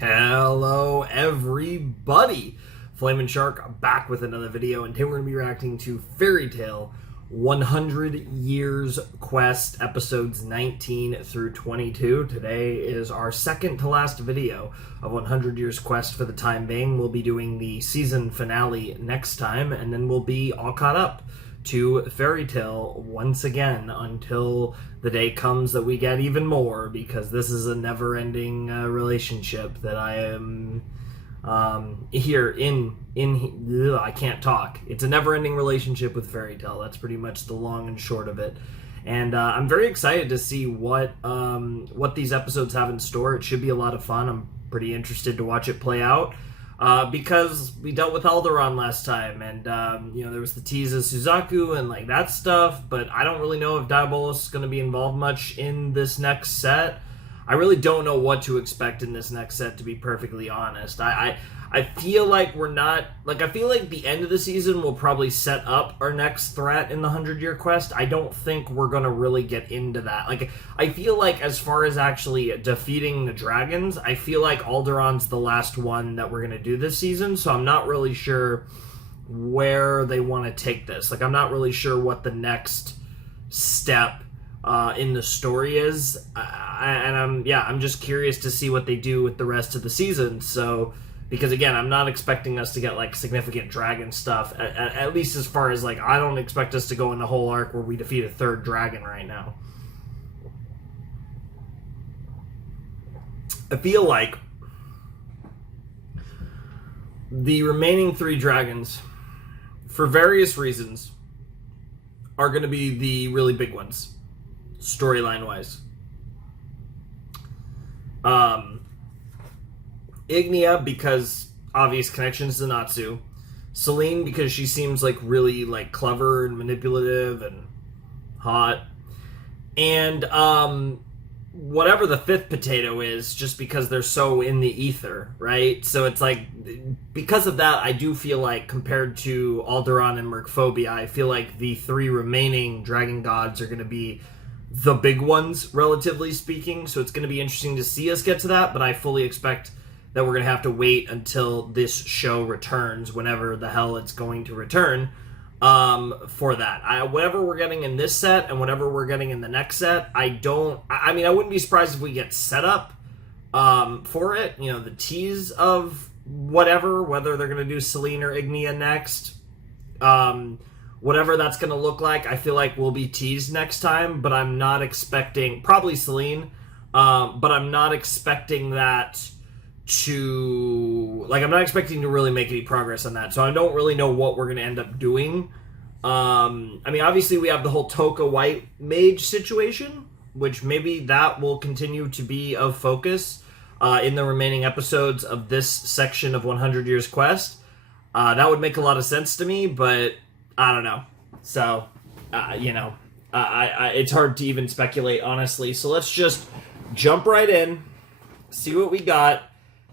Hello everybody! Flamin' Shark back with another video, and today we're going to be reacting to Fairy Tail 100 Years Quest episodes 19 through 22. Today is our second to last video of 100 Years Quest for the time being. We'll be doing the season finale next time, and then we'll be all caught up to Fairy Tail once again until the day comes that we get even more, because this is a never-ending relationship that I am here in I can't talk. It's a never-ending relationship with Fairy Tail. That's pretty much the long and short of it. And I'm very excited to see what these episodes have in store. It should be a lot of fun. I'm pretty interested to watch it play out. Because we dealt with Alderaan last time, and, there was the tease of Suzaku and, like, that stuff, but I don't really know if Diabolus is going to be involved much in this next set. I really don't know what to expect in this next set, to be perfectly honest. I feel like we're not... Like, I feel like the end of the season will probably set up our next threat in the 100-Year Quest. I don't think we're going to really get into that. Like, I feel like as far as actually defeating the dragons, I feel like Alderaan's the last one that we're going to do this season, so I'm not really sure where they want to take this. Like, I'm not really sure what the next step in the story is. I'm just curious to see what they do with the rest of the season, so... Because, again, I'm not expecting us to get, like, significant dragon stuff. At least as far as, like, I don't expect us to go in the whole arc where we defeat a third dragon right now. I feel like the remaining 3 dragons, for various reasons, are going to be the really big ones, storyline-wise. Ignia, because obvious connections to Natsu. Selene, because she seems like really like clever and manipulative and hot. And whatever the 5th potato is, just because they're so in the ether, right? So it's like, because of that, I do feel like compared to Alderaan and Mercphobia, I feel like the 3 remaining dragon gods are going to be the big ones, relatively speaking. So it's going to be interesting to see us get to that, but I fully expect that we're going to have to wait until this show returns, whenever the hell it's going to return, for that. Whatever we're getting in this set and whatever we're getting in the next set, I wouldn't be surprised if we get set up for it. You know, the tease of whatever, whether they're going to do Selene or Ignia next, whatever that's going to look like, I feel like will be teased next time, but I'm not expecting, probably Selene, but I'm not expecting that I'm not expecting to really make any progress on that, so I don't really know what we're going to end up doing. Obviously we have the whole Toka White Mage situation, which maybe that will continue to be of focus in the remaining episodes of this section of 100 Years Quest. That would make a lot of sense to me, but I don't know. So, it's hard to even speculate, honestly. So let's just jump right in, see what we got,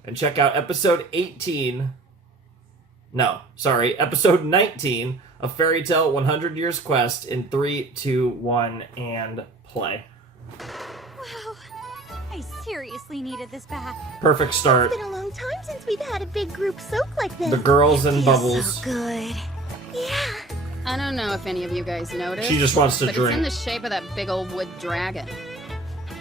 and check out episode 19 of Fairy Tail 100 Years Quest in 3, 2, 1, and play. Wow, I seriously needed this bath. Perfect start. It's been a long time since we've had a big group soak like this. The girls and Bubbles. So good. Yeah. I don't know if any of you guys noticed. She just wants to but drink. It's in the shape of that big old wood dragon.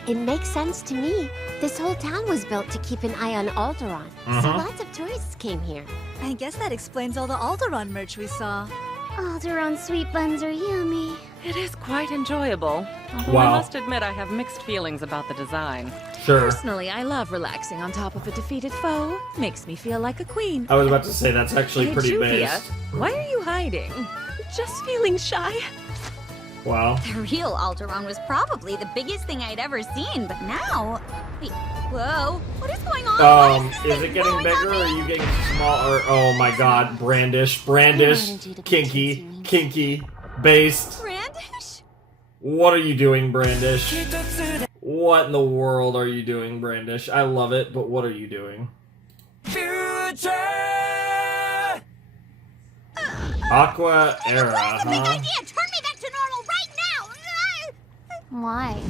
It makes sense to me. This whole town was built to keep an eye on Alderaan, so lots of tourists came here. I guess that explains all the Alderaan merch we saw. Alderaan sweet buns are yummy. It is quite enjoyable. Although Wow. I must admit I have mixed feelings about the design. Sure. Personally, I love relaxing on top of a defeated foe. Makes me feel like a queen. I was about to say, that's actually Hey, pretty Juvia, based. why are you hiding? Just feeling shy? Wow. The real Alderaan was probably the biggest thing I'd ever seen, but now... Wait, whoa, what is going on? Is it getting bigger, or are you getting smaller? Oh my god, Brandish, kinky, based. Brandish? What are you doing, Brandish? What in the world are you doing, Brandish? I love it, but what are you doing? Aqua, Aera, Big huh? idea! Turn me back to normal right now! Why?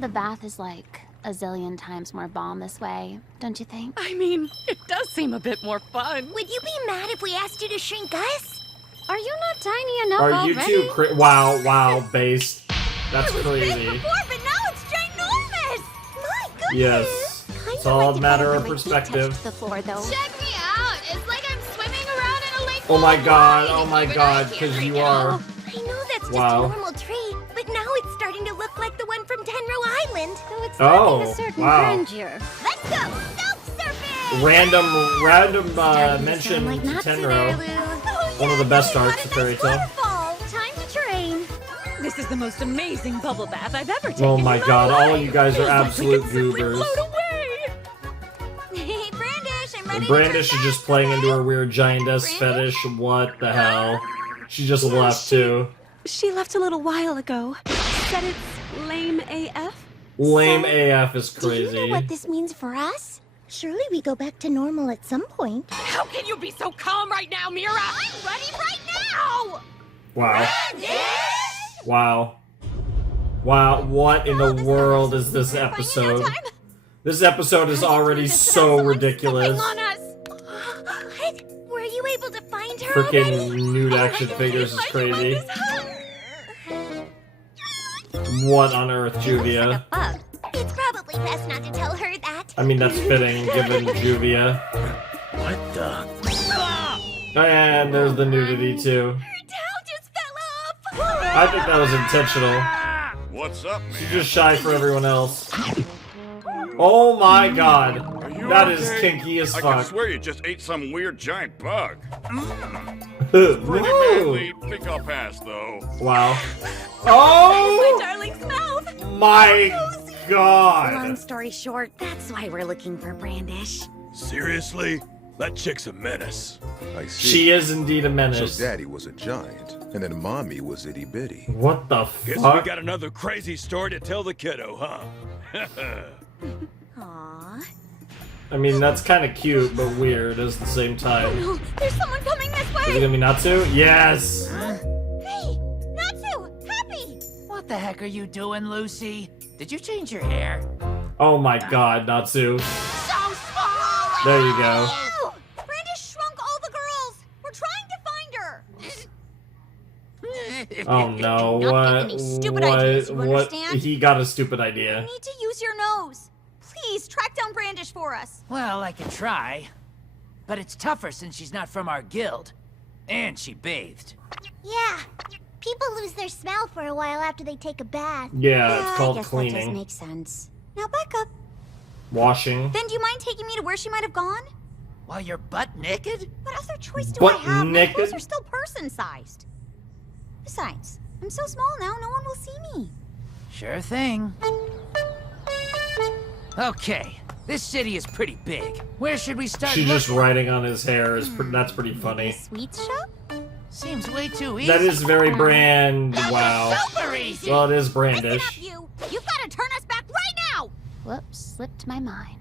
The bath is like a zillion times more bomb this way, don't you think? I mean, it does seem a bit more fun. Would you be mad if we asked you to shrink us? Are you not tiny enough Are already? you too wow, base. That's It was crazy. big before, but now it's ginormous! My goodness! Yes. It's all a matter of perspective. The floor, though. Check me out. It's like I'm swimming around in a lake. Oh my god, full of oh my wine, god, even though I can't because right you now. are. I know that's just Wow. a normal tree, but now it's starting to look like the one from Tenro Island. Though it's Oh, lacking a certain wow. grandeur. Let's go! Stealth surfing! Random mention like to Natsu Tenro. there, Lou. Oh, One of the yeah, best we arcs got of a Fairy nice Tail. waterfall. Time to train. This is the most amazing bubble bath I've ever taken. Oh my in god, all life. you guys are Feels like we absolute can simply goobers. float away. Hey, Brandish, I'm ready Brandish to is just playing into her weird giantess fetish. What the hell? She just left too. She left a little while ago. Said it's lame AF. Lame AF is Do you know crazy. what this means for us? Surely we go back to normal at some point. How can you be so calm right now, Mira? I'm ready right now! Wow. Wow. Wow, what in the world is this episode? This episode is already so ridiculous. On us. What? Were you able to find her already? Freaking nude action figures is crazy. What on earth, Juvia? It's probably best not to tell her that. I mean, that's fitting given Juvia. What the? And there's the nudity too. Her towel just fell off. I think that was intentional. What's up, She's man? just shy for everyone else. Oh my god. Are you That is okay? kinky as I can fuck. swear you just ate some weird giant bug. Woo. Pretty manly. Think I'll pass, though. Wow. Oh Darling's mouth. my Long god. story short, that's why we're looking for Brandish. Seriously? That chick's a menace. I see. She is indeed a So menace. daddy was a giant, and then mommy was itty bitty. What the Guess we fuck? got another crazy story to tell the kiddo, huh? Aww. I mean, that's kind of cute, but weird at the same time. No, there's someone coming this Is it way. gonna be Natsu? Yes! Hey, Natsu, Happy. What the heck are you doing, Lucy? Did you change your hair? Oh my god, Natsu. So small. There you go. Ew! Brandish shrunk all the girls. We're trying to find her. Oh no, Not what? getting any stupid ideas, you What? understand? He got a stupid idea. You need to use your nose. Please track down Brandish for us. Well, I can try. But it's tougher since she's not from our guild. And she bathed. Yeah. People lose their smell for a while after they take a bath. Yeah, it's I called guess that does cleaning. make sense. Now back up. Washing. Then do you mind taking me to where she might have gone? While you're butt naked? What other choice do Butt I have? My naked? clothes are still person-sized. Besides, I'm so small now, no one will see me. Sure thing. Okay, this city is pretty big. Where should we start? She's just looking? writing on his hair. That's pretty funny. Sweets shop? Seems way too easy. That is very brand. Wow. Super easy. Well, it is Listen up, Brandish. you! You've got to turn us back right now! Whoops, slipped my mind.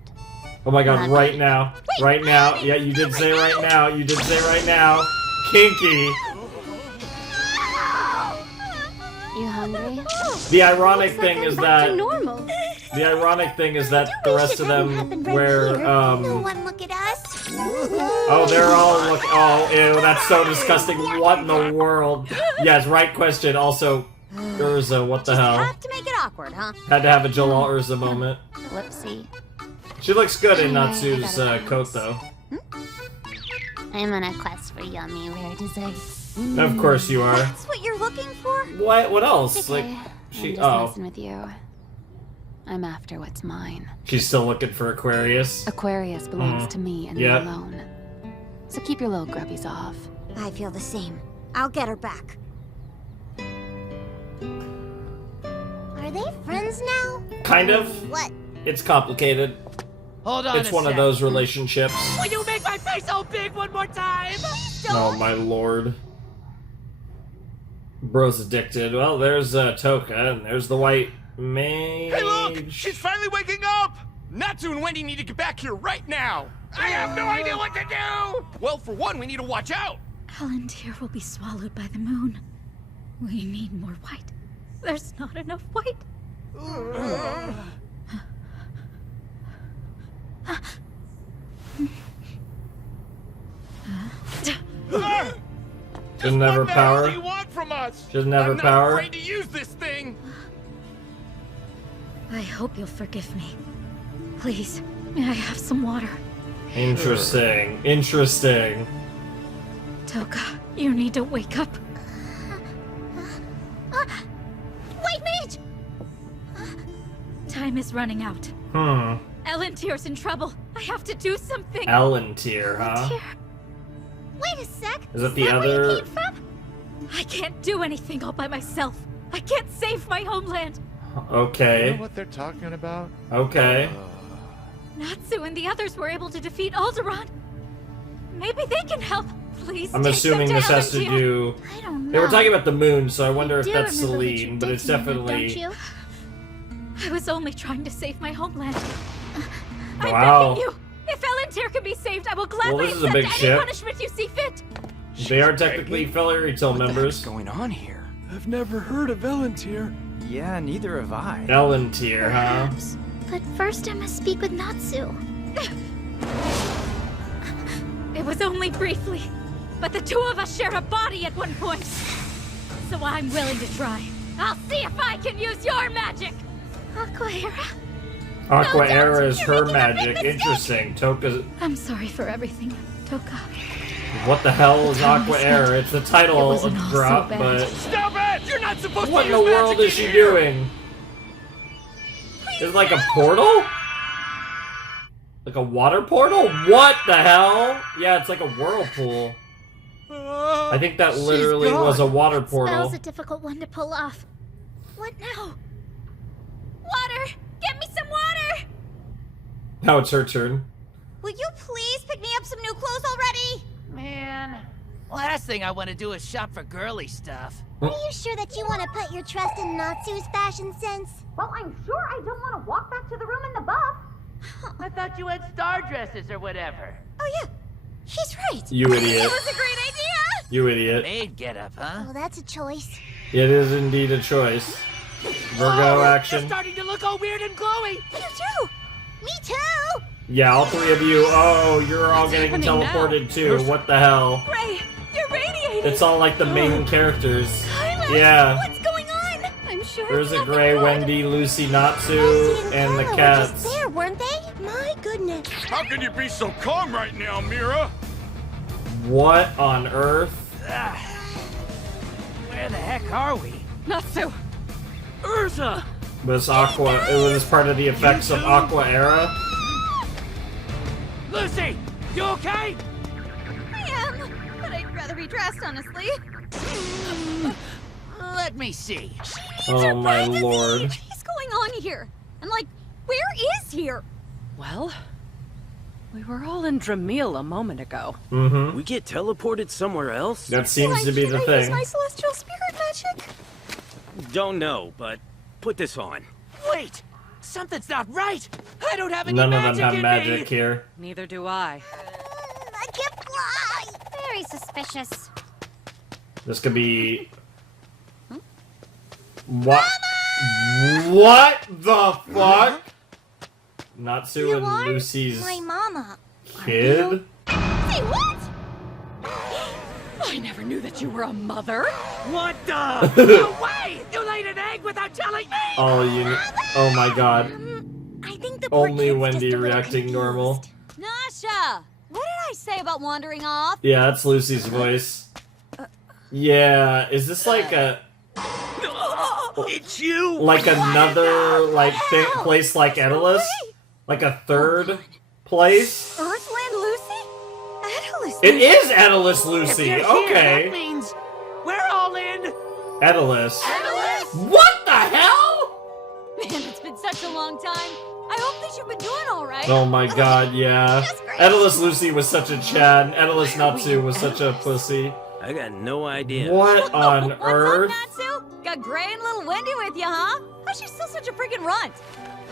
Oh my god, right now. Right now. Yeah, you did say right now. You did say right now. Kinky. You hungry? The ironic thing is that Normal. the ironic thing is that the rest of them wear No one look at us. oh, they're all look. Oh, ew, that's so disgusting. What in the world? Yes, right question. Also, Erza, what the hell? Have to make it awkward, huh? Had to have a Joel Erza moment. Whoopsie. She looks good in Anyway, I Natsu's gotta coat, though. I'm on a quest for yummy rare desserts. Of course you are. That's what you're looking for? What? What else? It's Like, okay. she. I'm just Oh, messing with you. I'm after what's mine. she's still looking for Aquarius. Aquarius belongs to me and Yep. me alone. So keep your little grubbies off. I feel the same. I'll get her back. Are they friends now? Kind of. What? It's complicated. Hold on It's a one of sec. those relationships. Will you make my face so big one more time? Oh my lord. Bro's addicted. Well, there's Toka, and there's the White Mage. Hey, look! She's finally waking up! Natsu and Wendy need to get back here right now! I have no idea what to do! Well, for one, we need to watch out! Elentir will be swallowed by the moon. We need more white. There's not enough white. Doesn't have her What the hell power. do you want from us? Doesn't have her I'm not power. afraid to use this thing. I hope you'll forgive me. Please, may I have some water? Interesting. Interesting. Toka, you need to wake up. White Mage! Time is running out. Elentir's in trouble. I have to do something. Elentir, huh? Wait a sec. Is that the where other- you came from? I can't do anything all by myself. I can't save my homeland. Okay. You know what they're talking about? Okay. Natsu and the others were able to defeat Alderaan. Maybe they can help. Please. I'm take assuming them this has to Elentir. do. I don't know. They were talking about the moon, so I wonder You if do that's remember what you Selene, did but it's to me, definitely. Don't you? I was only trying to save my homeland. I'm Wow. begging you. If Elentir can be saved, I will gladly this is a accept big any ship. punishment you see fit. They are technically fairy tale members. What's going on here? I've never heard of Elentir. Yeah, neither have I. Elentir, huh? Perhaps. But first I must speak with Natsu. It was only briefly, but the two of us shared a body at one point. So I'm willing to try. I'll see if I can use your magic. Aqua Aera? Aqua No, Aera is you're her making a big magic. mistake. Interesting. Toka's. I'm sorry for everything, Toka. What the hell is time Aqua is Aera? spent. It's the It title wasn't of all so drop, bad. but. Stop it! You're not supposed What to in the use world magic is she in here. doing? Is it like a portal? Like a water portal? What the hell? Yeah, it's like a whirlpool. I think that literally was a water That portal. was a difficult one to pull off. What now? Water! Get me some water! Now it's her turn. Will you please pick me up some new clothes already? Man, last thing I want to do is shop for girly stuff. Are you sure that you want to put your trust in Natsu's fashion sense? Well, I'm sure I don't want to walk back to the room in the buff. I thought you had star dresses or whatever. Oh yeah, he's right. You idiot. It was a great idea. You idiot. Maid get up, huh? Well, that's a choice. It is indeed a choice. Virgo You're action. starting to look all weird and glowy. You too. Me too. Yeah, all three of you. Oh, you're all getting happening teleported too. What the hell? Ray, you're radiating. It's all like the main characters. Hyla, Yeah. what's going on? I'm sure There's a nothing Gray, good. Wendy, Lucy, Natsu, Lucy and the Carla were cats. just there, weren't they? My goodness. How can you be so calm right now, Mira? What on earth? Where the heck are we? Natsu! Erza! Was Aqua? It was part of the effects of Aqua Aera. Lucy, you okay? I am, but I'd rather be dressed, honestly. Let me see. Oh my lord! What is going on here? And like, where is here? Well, we were all in Dramil a moment ago. Mm-hmm. We get teleported somewhere else? That seems to be the Use thing. my celestial spirit magic. Don't know, but put this on. Wait, something's not right. I don't have any None of them magic have in magic me. here. Neither do I. I can't fly. Very suspicious. This could be. What? What the fuck? Natsu You and are Lucy's my mama. kid? Say what? I never knew that you were a mother. What the? No way! You laid an egg without telling me! Oh, you. Oh my god. I think the poor Only kid's Wendy just a little reacting confused. normal. Nasha! What did I say about wandering off? Yeah, that's Lucy's voice. Yeah, is this like a. It's you! Like another, like, place like Edolas? Like a third place? Earthland Lucy? Edolas It is Edolas If Lucy, you're here, that okay. means we're all in. Edolas. Edolas? What the hell? Man, it's been such a long time. I hope that you've been doing all right. Oh my god, yeah. That's great. Edolas Lucy was such a Chad, and Edolas Natsu was such a pussy. I got no idea. What on What's earth? up, Natsu? Got Gray and little Wendy with you, huh? How's she still such a freaking runt?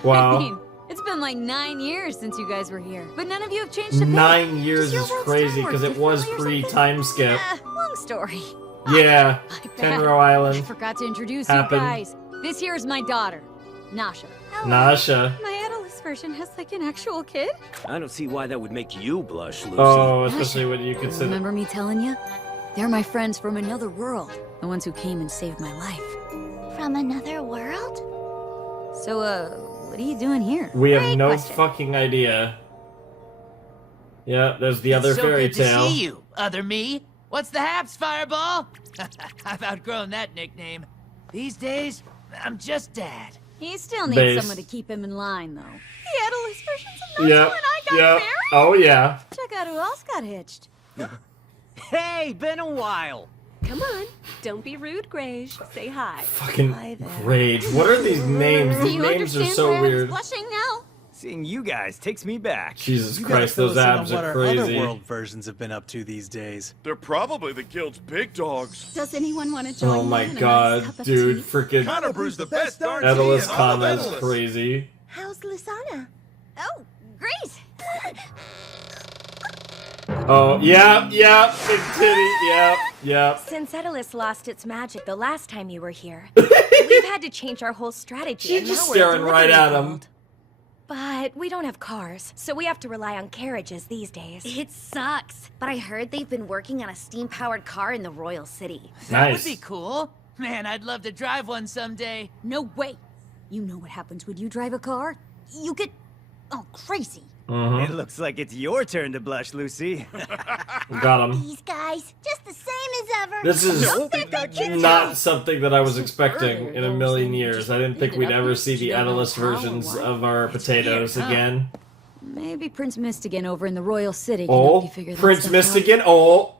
I Wow. mean, it's been like 9 years since you guys were here, but none of you have changed a bit. 9 years Does is your world crazy, Star because Wars it was differently or something? pre-time skip. Long story. Yeah, I bet. Tenro I Island. forgot to introduce Happened. you guys. This here is my daughter, Nasha. Nasha. My Edolas version has like an actual kid? I don't see why that would make you blush, Lucy. Oh, especially when you consider. Remember me telling you? They're my friends from another world. The ones who came and saved my life. From another world? So, what are you doing here? We have Great no question. fucking idea. Yeah, there's the other so fairy good tale. to see you, other me. What's the haps, Fireball? I've outgrown that nickname. These days, I'm just Dad. He still needs Base. someone to keep him in line, though. The Edolas versions of Natsu Yeah, and I got yeah. married? Oh yeah. Check out who else got hitched. Hey, been a while. Come on, don't be rude, Grage. Say hi. Fucking rage. What are these names? Do These you names are understand so why I was weird. blushing now? Seeing you guys takes me back. Jesus You gotta Christ, fill those us in abs on what are our crazy. other world versions have been up to these days. They're probably the guild's big dogs. Does anyone want to join Oh my me in a nice god, cup of dude, tea? freaking Kinda brews the best darn tea Edolas in all of Kana is Edolas. crazy. How's Lasana? Oh, great! Oh, yeah, big titty, yeah. Since Edolas lost its magic the last time you were here, we've had to change our whole strategy. She's and just now we're a staring right delivery at him. guild. But we don't have cars, so we have to rely on carriages these days. It sucks. But I heard they've been working on a steam-powered car in the Royal City. That Nice. would be cool. Man, I'd love to drive one someday. No way! You know what happens when you drive a car? You get... crazy. It looks like it's your turn to blush, Lucy. Got him. These guys, just the same as ever. This is not something that I was expecting in a million years. I didn't think we'd ever see the Edolas versions of our potatoes again. Maybe Prince Mistgun over in the Royal City can help you Oh, figure that Prince stuff out. Mistgun.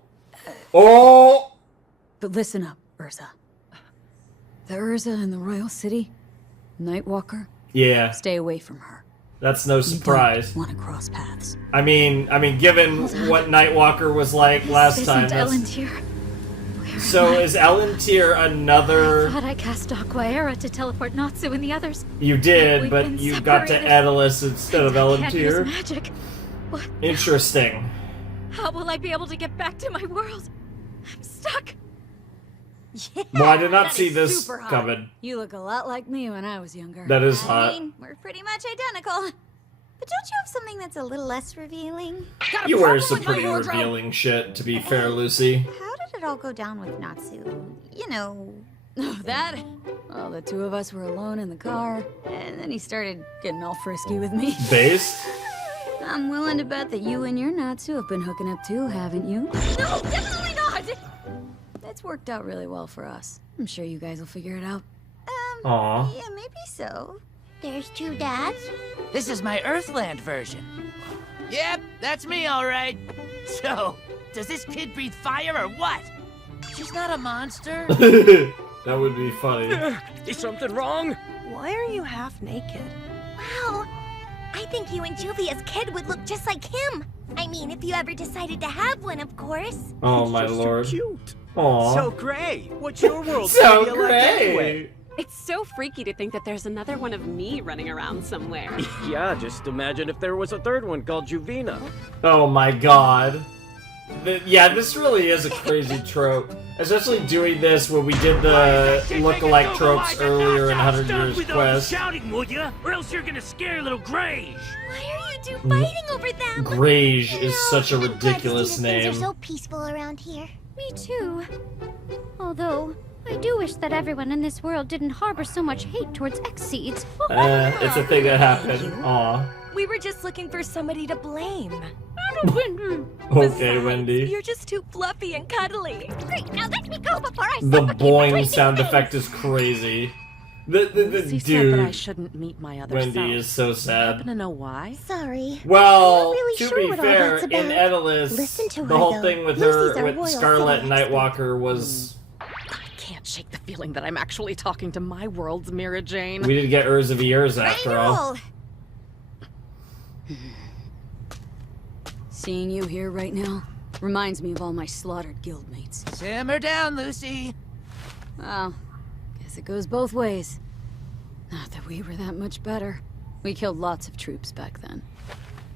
Oh. But listen up, Erza. The Erza in the Royal City, Nightwalker, Yeah, stay away from her. that's no surprise. Want to cross paths. I mean, given what Nightwalker was like last time. Isn't That's... Elentir? So is Elentir another? I thought I cast Aqua Aera to teleport Natsu and the others. You did, We've but been you got to separated. Edolas instead of Can't use Elentir. magic. What? Interesting. How will I be able to get back to my world? I'm stuck. Yeah, Well, I did not that see is this super hot. coming. You look a lot like me when I was younger. That is I hot. mean, we're pretty much identical. But don't you have something that's a little less revealing? You wear some pretty revealing shit, to be fair, Lucy. How did it all go down with Natsu? You know... Oh, that? Well, the two of us were alone in the car, and then he started getting all frisky with me. Based? I'm willing to bet that you and your Natsu have been hooking up too, haven't you? No, definitely not. It's worked out really well for us. I'm sure you guys will figure it out. Aw. Yeah, maybe so. There's two dads? This is my Earthland version. Yep, that's me, all right. So, does this kid breathe fire or what? She's not a monster. That would be funny. Is something wrong? Why are you half naked? Wow. I think you and Juvia's kid would look just like him. I mean, if you ever decided to have one, of course. Oh my lord. Cute. Aw. So great. What's your world So gonna be like anyway? great. It's so freaky to think that there's another one of me running around somewhere. Yeah, just imagine if there was a third one called Juvina. Oh my god. Yeah, this really is a crazy trope. Especially doing this when we did the look-alike tropes earlier in 100 Years Quest. Shouting, would ya? Or else you're gonna scare little Grage. Why are you two fighting over them? Grage is such a I'm glad to ridiculous see that name. Things are so peaceful around here. Me too. Although, I do wish that everyone in this world didn't harbor so much hate towards X-Seeds. It's a thing that happened. Aw. We were just looking for somebody to blame. Okay, Wendy. You're just too fluffy and cuddly. Great, now let me go before I The suffocate boing between sound these effect is crazy. The Lucy said that I dude. shouldn't meet my other Wendy self. is so Happen sad. to know why? Sorry. Well, I'm not really to sure be what all fair, that's in about. Edolas, Listen to the her, whole though. thing with Lucy's her, our with Royal Scarlet City Nightwalker was... I can't shake the feeling that I'm actually talking to my world's Mira Jane. We did get Erza v. Erza after all. Seeing you here right now reminds me of all my slaughtered guildmates. Simmer down, Lucy. Well, guess it goes both ways. Not that we were that much better. We killed lots of troops back then.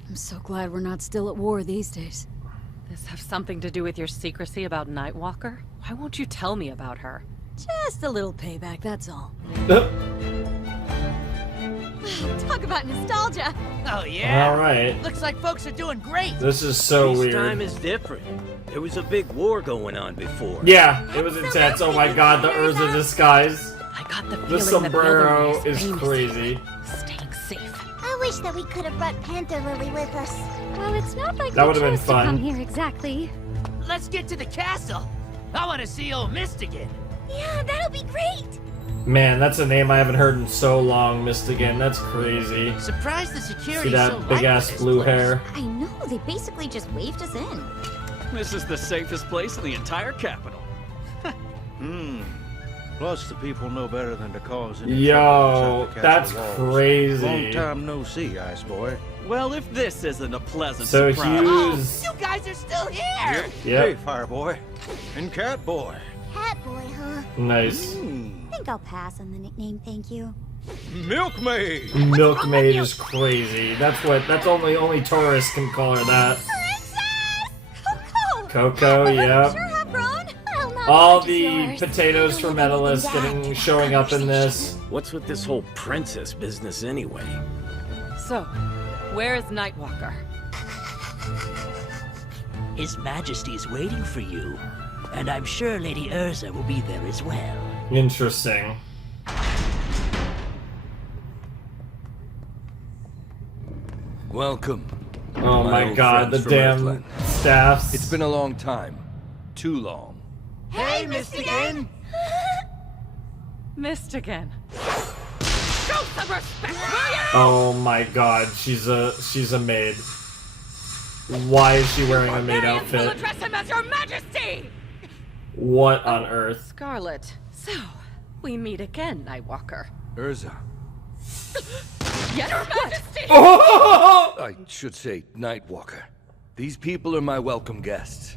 I'm so glad we're not still at war these days. This have something to do with your secrecy about Nightwalker? Why won't you tell me about her? Just a little payback, that's all. Talk about nostalgia. Oh yeah. All right. Looks like folks are doing great. This is so this weird. time is different. There was a big war going on before. Yeah, it was intense. Oh my god, the Erza disguise. I got the The feeling that sombrero Brother is famous crazy. for staying safe. I wish that we could have brought Panther Lily with us. Well, it's not like That we would've been chose to come fun. here exactly. Let's get to the castle. I want to see old Mistgun. Yeah, that'll be great. Man, that's a name I haven't heard in so long, Mistgun. That's crazy. Surprised the See security's that so big light ass in this blue place. hair? I know, they basically just waved us in. This is the safest place in the entire capital. Plus, the people know better than to cause any Yo, trouble inside the that's castle walls. crazy. Long time no see, Ice Boy. Well, if this isn't a pleasant So surprise. Hughes. You guys are still here. Hey, Fire Boy. And Cat Boy. Cat Boy, huh? Nice. I think I'll pass on the nickname, thank you. Milkmaid! Milkmaid is crazy. That's only tourists can call her that. Coco, yep. Sure have grown. Well, not All much as the yours. potatoes from Edolas showing up in this. What's with this whole princess business anyway? So, where is Nightwalker? His Majesty is waiting for you, and I'm sure Lady Erza will be there as well. Interesting. Welcome. Oh my old god, the friends from damn Earthland. staffs. It's been a long time. Too long. Hey, Mistgun! Mistgun. Show some respect, will ya? Oh my god, she's a maid. Why is she wearing a maid Will outfit? address him as your majesty! What on earth? Scarlet, so, we meet again, Nightwalker. Erza. Yes, your majesty! I should say Nightwalker. These people are my welcome guests.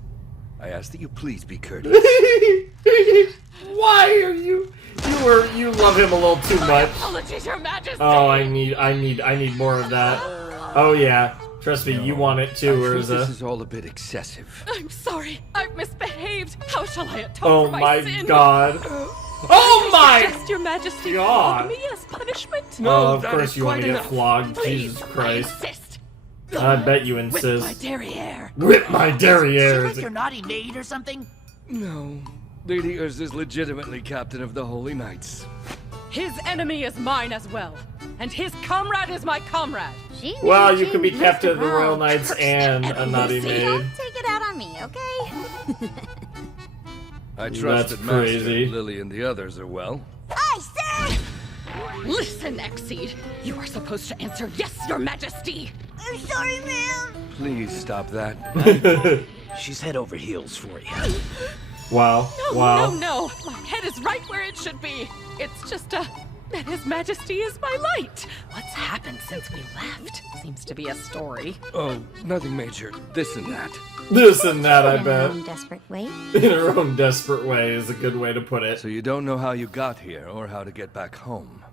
I ask that you please be courteous. Why are you love him a little too much. Apologies, your majesty! Oh, I need more of that. Oh yeah. Trust me, you want it too, I think Erza. this is all a bit excessive. I'm sorry. I've misbehaved. How shall I atone Oh for my my sin? god. Oh my Suggest your majesty God. flog me as punishment? Oh, of course you want to get flogged. Jesus Christ. I bet you insist. My derriere. Whip my Is derriere. she like your naughty maid or something? No. Lady Erza is legitimately captain of the Holy Knights. His enemy is mine as well. And his comrade is my comrade. Well, you can be captain of the Royal Knights and a naughty maid. Don't take it out on me, okay? I trust That's that Master, crazy. Lily, and the others are well. Aye, sir! Listen, Exceed. You are supposed to answer yes, your majesty. I'm sorry, ma'am. Please stop that. She's head over heels for you. Wow. No, Wow. no. My head is right where it should be. It's just, that his majesty is my light. What's happened since we left? Seems to be a story. Oh, nothing major. This and that. This and that, I In bet. her own desperate way. In her own desperate way is a good way to put it. So you don't know how you got here or how to get back home.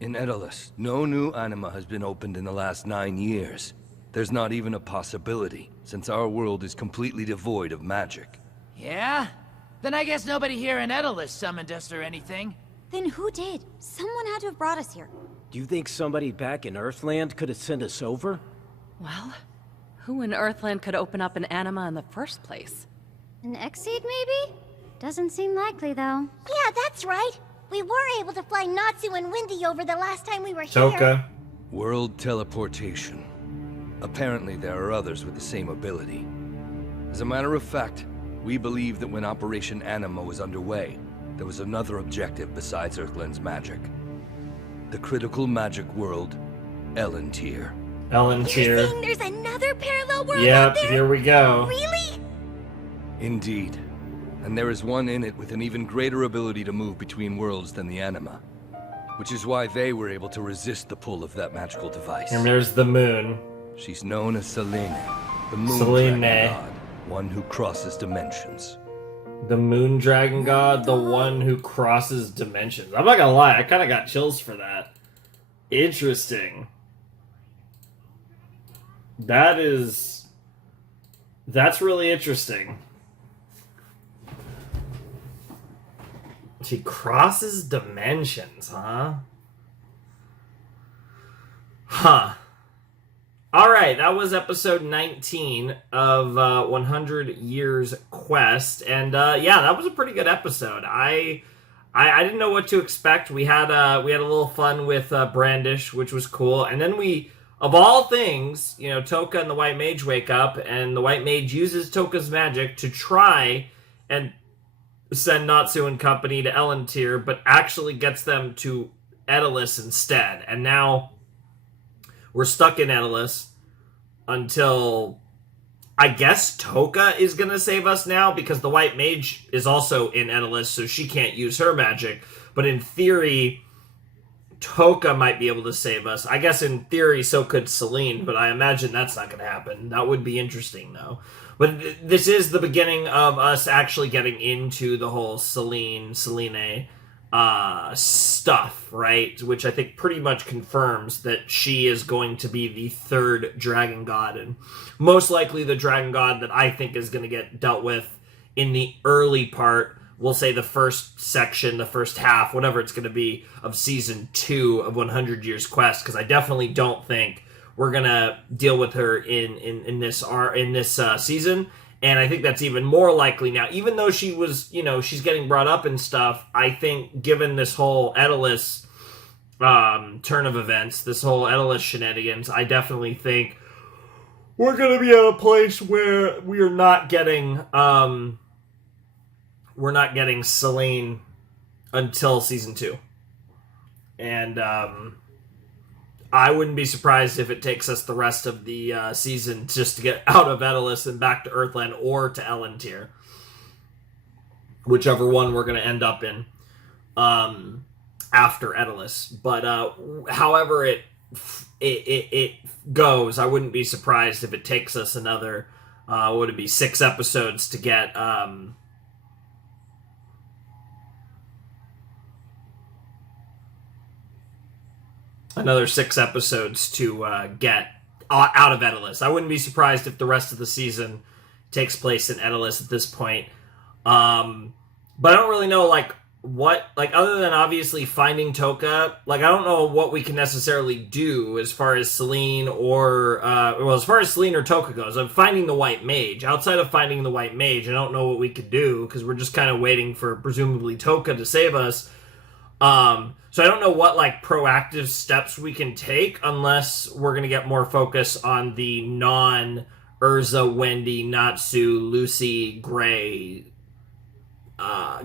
In Edolas, no new anima has been opened in the last 9 years. There's not even a possibility, since our world is completely devoid of magic. Yeah? Then I guess nobody here in Edolas summoned us or anything. Then who did? Someone had to have brought us here. Do you think somebody back in Earthland could have sent us over? Well, who in Earthland could open up an anima in the first place? An Exceed, maybe? Doesn't seem likely, though. Yeah, that's right. We were able to fly Natsu and Wendy over the last time we were here. Toka. World teleportation. Apparently there are others with the same ability. As a matter of fact, we believe that when Operation Anima was underway, there was another objective besides Earthland's magic. The critical magic world, Elentir. You're Elentir. saying there's another parallel world out Yep, there? here we go. Really? Indeed. And there is one in it with an even greater ability to move between worlds than the Anima. Which is why they were able to resist the pull of that magical device. And there's the moon. She's known as Selene, the moon Selene. dragon god, one who crosses dimensions. The moon dragon god, the one who crosses dimensions. I'm not gonna lie, I kind of got chills for that. Interesting. That's really interesting. She crosses dimensions, huh? Huh. Alright, that was episode 19 of 100 Years Quest, and yeah, that was a pretty good episode. I didn't know what to expect. We had a little fun with Brandish, which was cool, and then we, of all things, you know, Toka and the White Mage wake up, and the White Mage uses Toka's magic to try and send Natsu and company to Elentir, but actually gets them to Edolas instead, and now we're stuck in Edolas until, I guess, Toka is going to save us now, because the White Mage is also in Edolas, so she can't use her magic. But in theory, Toka might be able to save us. I guess in theory, so could Selene, but I imagine that's not going to happen. That would be interesting, though. But this is the beginning of us actually getting into the whole Selene stuff, right? Which I think pretty much confirms that she is going to be the third dragon god, and most likely the dragon god that I think is going to get dealt with in the early part, we'll say the first section, the first half, whatever it's going to be, of season 2 of 100 Years Quest, because I definitely don't think we're going to deal with her in this season. And I think that's even more likely now. Even though she was, you know, she's getting brought up and stuff, I think given this whole Edolas turn of events, this whole Edolas shenanigans, I definitely think we're going to be at a place where we are not getting Selene until season 2. And I wouldn't be surprised if it takes us the rest of the season just to get out of Edolas and back to Earthland or to Elentir. Whichever one we're going to end up in after Edolas. But however it goes, I wouldn't be surprised if it takes us another, would it be 6 episodes to get... another 6 episodes to get out of Edolas. I wouldn't be surprised if the rest of the season takes place in Edolas at this point. But I don't really know, other than obviously finding Toka, I don't know what we can necessarily do as far as Selene or, as far as Selene or Toka goes. I'm finding the White Mage. Outside of finding the White Mage, I don't know what we could do, because we're just kind of waiting for, presumably, Toka to save us. So I don't know what, proactive steps we can take unless we're going to get more focus on the non-Erza, Wendy, Natsu, Lucy, Gray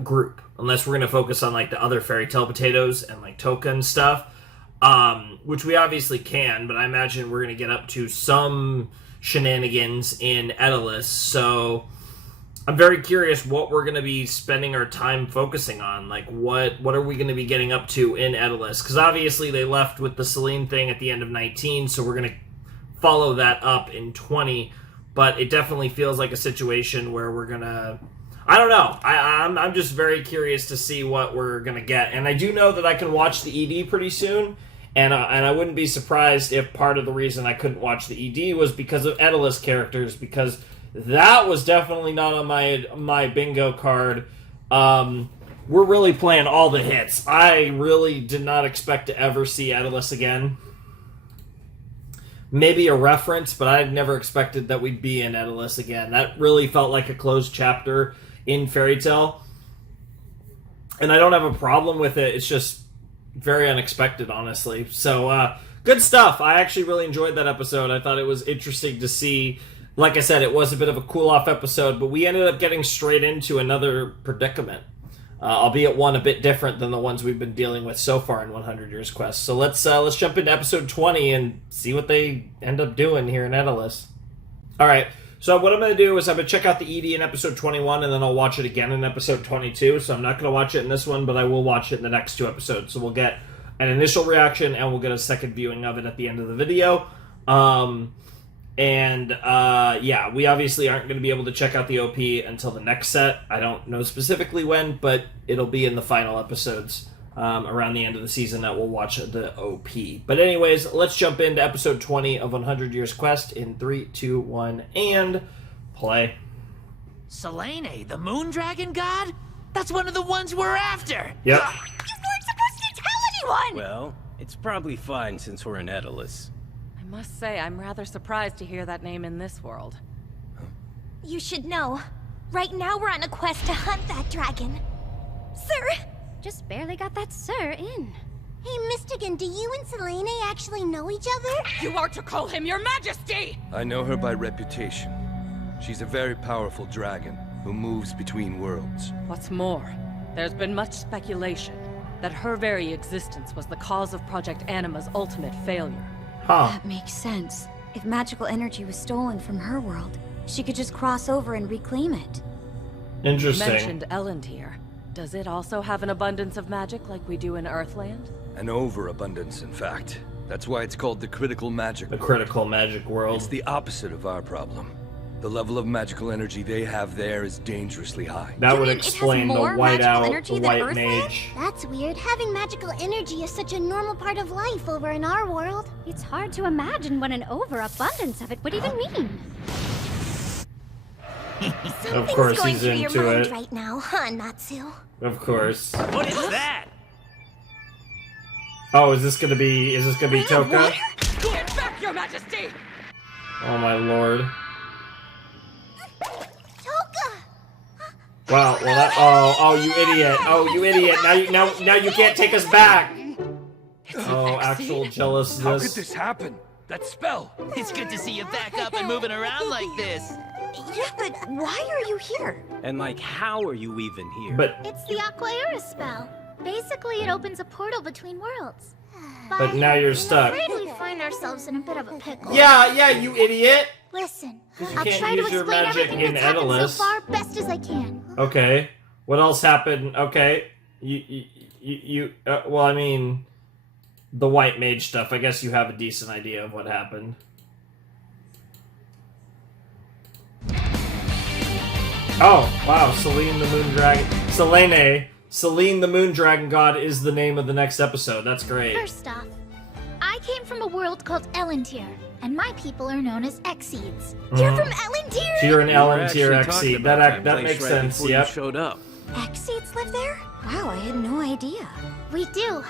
group. Unless we're going to focus on, the other fairy tale potatoes and, Toka and stuff. Which we obviously can, but I imagine we're going to get up to some shenanigans in Edolas. So I'm very curious what we're going to be spending our time focusing on. What are we going to be getting up to in Edolas? Because obviously they left with the Selene thing at the end of 19, so we're going to follow that up in 20. But it definitely feels like a situation where we're going to... I don't know. I'm just very curious to see what we're going to get. And I do know that I can watch the ED pretty soon. And I wouldn't be surprised if part of the reason I couldn't watch the ED was because of Edolas characters, because... that was definitely not on my bingo card. We're really playing all the hits. I really did not expect to ever see Edolas again. Maybe a reference, but I had never expected that we'd be in Edolas again. That really felt like a closed chapter in Fairy Tale. And I don't have a problem with it. It's just very unexpected, honestly. So, good stuff. I actually really enjoyed that episode. I thought it was interesting to see... like I said, it was a bit of a cool-off episode, but we ended up getting straight into another predicament. Albeit one a bit different than the ones we've been dealing with so far in 100 Years Quest. So let's jump into episode 20 and see what they end up doing here in Edolas. Alright, so what I'm going to do is I'm going to check out the ED in episode 21, and then I'll watch it again in episode 22. So I'm not going to watch it in this one, but I will watch it in the next 2 episodes. So we'll get an initial reaction, and we'll get a second viewing of it at the end of the video. Yeah, we obviously aren't going to be able to check out the OP until the next set. I don't know specifically when, but it'll be in the final episodes around the end of the season that we'll watch the OP. But anyways, let's jump into episode 20 of 100 Years Quest in 3, 2, 1, and play. Selene, the moon dragon god? That's one of the ones we're after! Yep. You weren't supposed to tell anyone! Well, it's probably fine since we're in Edolas. I must say, I'm rather surprised to hear that name in this world. You should know. Right now we're on a quest to hunt that dragon. Sir! Just barely got that sir in. Hey, Mistgun, do you and Selene actually know each other? You are to call him your majesty! I know her by reputation. She's a very powerful dragon who moves between worlds. What's more, there's been much speculation that her very existence was the cause of Project Anima's ultimate failure. That makes sense. If magical energy was stolen from her world, she could just cross over and reclaim it. Interesting. You mentioned Elentir. Does it also have an abundance of magic like we do in Earthland? An overabundance, in fact. That's why it's called the critical magic world. The critical magic world. It's the opposite of our problem. The level of magical energy they have there is dangerously high. That would explain the White Mage. That's weird. Having magical energy is such a normal part of life over in our world. It's hard to imagine what an overabundance of it would even mean. Of course going he's through your into mind it. right now, huh, Natsu? Of course. What is that? Oh, is this gonna be Toka? Get back, your majesty! Oh my lord. Toka! Wow, well that oh you idiot. Oh you idiot. Now you can't take us back. Oh, actual jealousness. How could this happen? That spell. It's good to see you back up and moving around like this. Yeah, but why are you here? And like, how are you even here? But it's the Aquarius spell. Basically, it opens a portal between worlds. But now you're stuck. I'm afraid we find ourselves in a bit of a pickle. Yeah, you idiot. Listen, You I'll can't try to use your explain magic everything in that's happened so Edolas. far best as I can. Okay. What else happened? Okay. You well, I mean, the White Mage stuff. I guess you have a decent idea of what happened. Oh, wow. Selene the Moon Dragon. Selene the Moon Dragon God is the name of the next episode. That's great. First off, I came from a world called Elentir, and my people are known as Exceeds. You're from Elentir? So you're an Elentir Exceed. That makes sense, yep. Showed up. Exceeds live there? Wow, I had no idea. We do.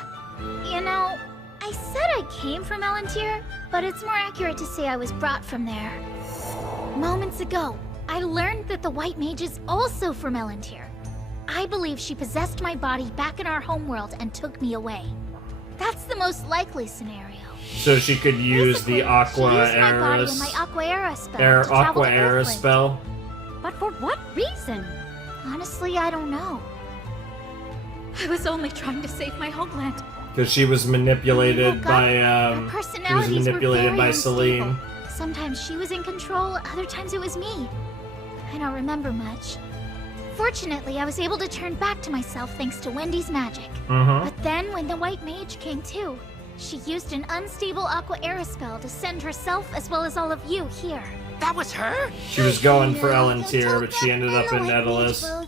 You know, I said I came from Elentir, but it's more accurate to say I was brought from there. Moments ago, I learned that the White Mage is also from Elentir. I believe she possessed my body back in our homeworld and took me away. That's the most likely scenario. So she could use the Aqua Aera spell. But for what reason? Honestly, I don't know. I was only trying to save my homeland. Because she was manipulated by Selene. Sometimes she was in control, other times it was me. I don't remember much. Fortunately, I was able to turn back to myself thanks to Wendy's magic. But then, when the White Mage came too, she used an unstable Aqua Aera spell to send herself as well as all of you here. That was her? She was going for Elentir, but she ended up in Edolas. Oh,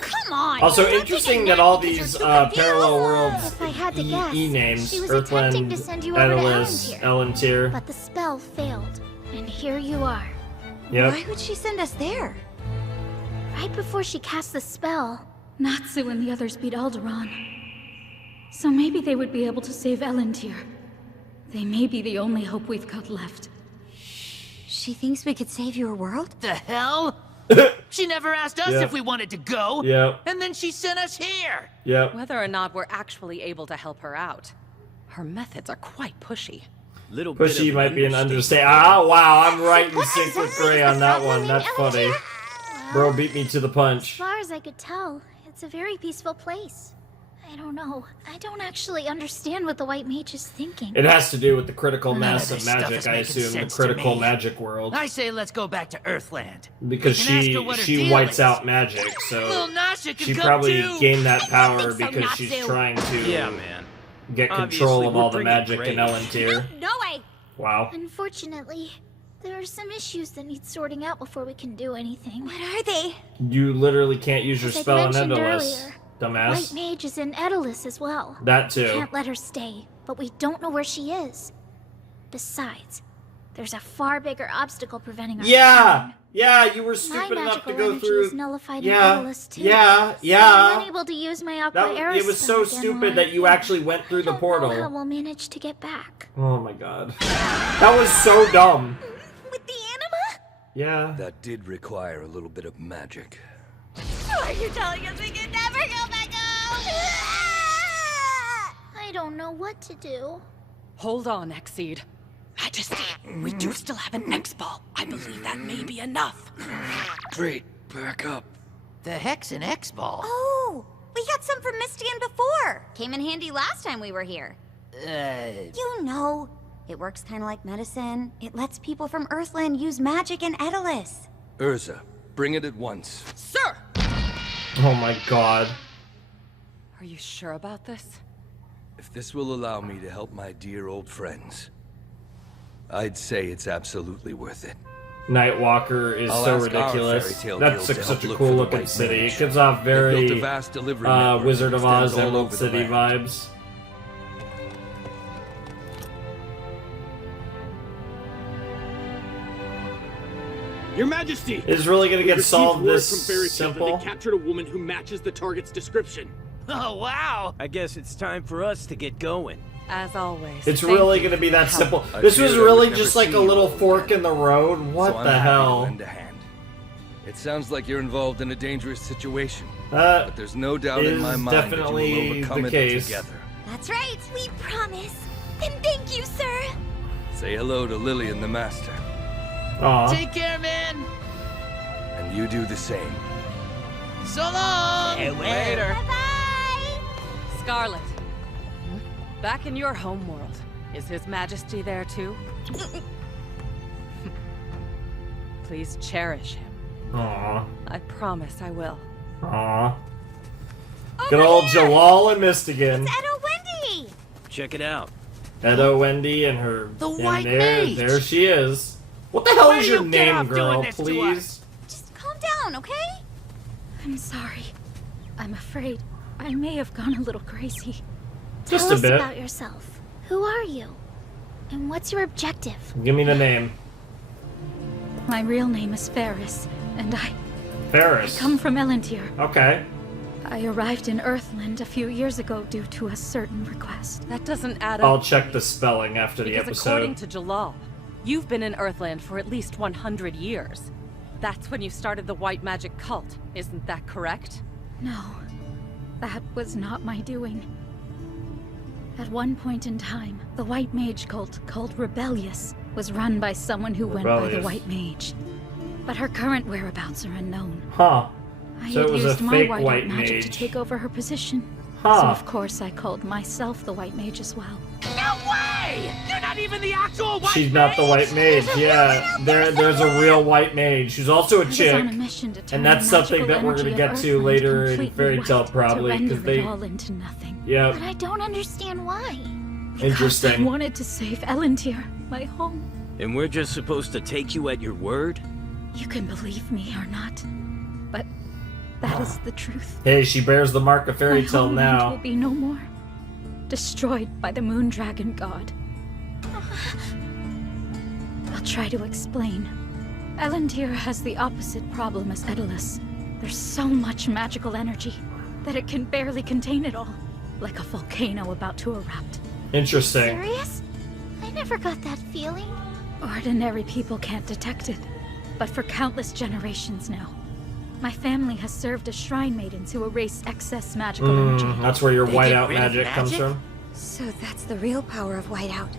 come on! Also, interesting that all these parallel worlds If I had to guess, names, she was Earthland, attempting to send you over to Edolas, Elentir. But the spell failed, and here you are. Yep. Why would she send us there? Right before she cast the spell, Natsu and the others beat Alderaan. So maybe they would be able to save Elentir. They may be the only hope we've got left. She thinks we could save your world? The hell? She never asked us if we wanted to go. Yep. And then she sent us here. Yep. Whether or not we're actually able to help her out, her methods are quite pushy. Pushy might be an understatement. Ah, wow, I'm right in sync with Gray on that one. That's funny. Bro beat me to the As punch. far as I could tell, it's a very peaceful place. I don't know. I don't actually understand what the White Mage is thinking. It has to do with the critical None of mass this of stuff magic, is I making assume. The sense to critical me. magic world. I say let's go back to Earthland. Because And ask her what her she deal wipes is. out magic, Little so Nasha can she come probably too. gained that power I don't think so, because she's Natsu. trying to Yeah, man. get Obviously, control of we're all the bringing magic in Grace. Elentir. No way! Wow. Unfortunately, there are some issues that need sorting out before we can do anything. What are they? You literally can't use your As I spell in mentioned Edolas, earlier, dumbass. White Mage is in Edolas as well. That too. Can't let her stay, but we don't know where she is. Besides, There's a far bigger obstacle preventing our Yeah! Yeah, you were My stupid enough to magical go energy through. is nullified Yeah, in Edolas too. yeah, So yeah. I'm unable to use my Aqua Aera It was so spell again, stupid Lord. that you actually went through the How portal. we'll manage to get back. Oh my god. That was so dumb. With the anima? Yeah. That did require a little bit of magic. So are you telling us we can never go back home? I don't know what to do. Hold on, Exceed. Majesty, we do still have an X-Ball. I believe that may be enough. Great, back up. The heck's an X-Ball? Oh, we got some from Mistgun before. Came in handy last time we were here. You know, it works kind of like medicine. It lets people from Earthland use magic in Edolas. Erza, bring it at once. Sir! Oh my god. Are you sure about this? If this will allow me to help my dear old friends, I'd say it's absolutely worth it. Nightwalker is I'll so ask our ridiculous. fairy tale That's guild to such help a look cool for the looking White city. Mage. It gives off They've built very a vast delivery network Wizard that of Oz, extends all Emerald over the City land. vibes. Your Majesty! Is really gonna We get received solved word this from Fairy Tale that simple? they captured a woman who matches the target's description. Oh, wow! I guess it's time for us to get going. As always. It's thank really you gonna be for that your simple. help. This I was feared I really would just never like see a you little all fork again. in the road. What So I'm the happy to hell? lend a hand. It sounds like you're involved in a dangerous situation, That but there's no doubt in my is mind that you definitely will overcome the it case. together. That's right, we promise. And thank you, sir. Say hello to Lillian the Master, Aw. Take care, man! and you do the same. So long! Later. Bye-bye. Scarlet. Back in your home world, is His Majesty there too? Please cherish him. Aw. I promise I will. Aw. Good old Jalal and Mistgun. Edo Wendy! Check it out. Edo Wendy and her. The and White there, Mage. there she is. What the hell Why is do your you get name, off doing girl? this to Please. Just calm down, okay? I'm sorry. I'm afraid I may have gone a little crazy. Just Tell a us bit. about yourself. Who are you? And what's your objective? Give me the name. My real name is Ferris, and I Ferris. come from Elentir. Okay. I arrived in Earthland a few years ago due to a certain request. That doesn't add I'll up. check the spelling after the Because according episode. to Jalal, you've been in Earthland for at least 100 years. That's when you started the white magic cult, isn't that correct? No, that was not my doing. At one point in time, the White Mage cult, called Rebellious, was run by someone who went by the Rebellious. White Mage. But her current whereabouts are unknown. Huh. I So had it was a used my fake white White magic Mage. to take over her position. Huh. So of course I called myself the White Mage as well. No way! You're not even the actual White She's not the White Mage. Yeah, there's a real White Mage. She's also a I was chick. on a mission to turn And that's the something magical that we're gonna energy of get to Earthland later in completely Fairy Tale, white, probably, to render 'cause they- it all into nothing. Yep. But I don't understand why. Because I Interesting. wanted to save Elentir, my home. And we're just supposed to take you at your word? You can believe me or not, but that is the truth. Hey, she bears the mark of Fairy My Tale homeland will now. be no more. Destroyed by the Moon Dragon God. I'll try to explain. Elentir has the opposite problem as Edolas. There's so much magical energy that it can barely contain it all, like a volcano about to erupt. Interesting. Serious? I never got that feeling. Ordinary people can't detect it, but for countless generations now. My family has served as shrine maidens who erase excess magical energy. That's where your They whiteout get rid of magic comes magic? from. So that's the real power of Whiteout.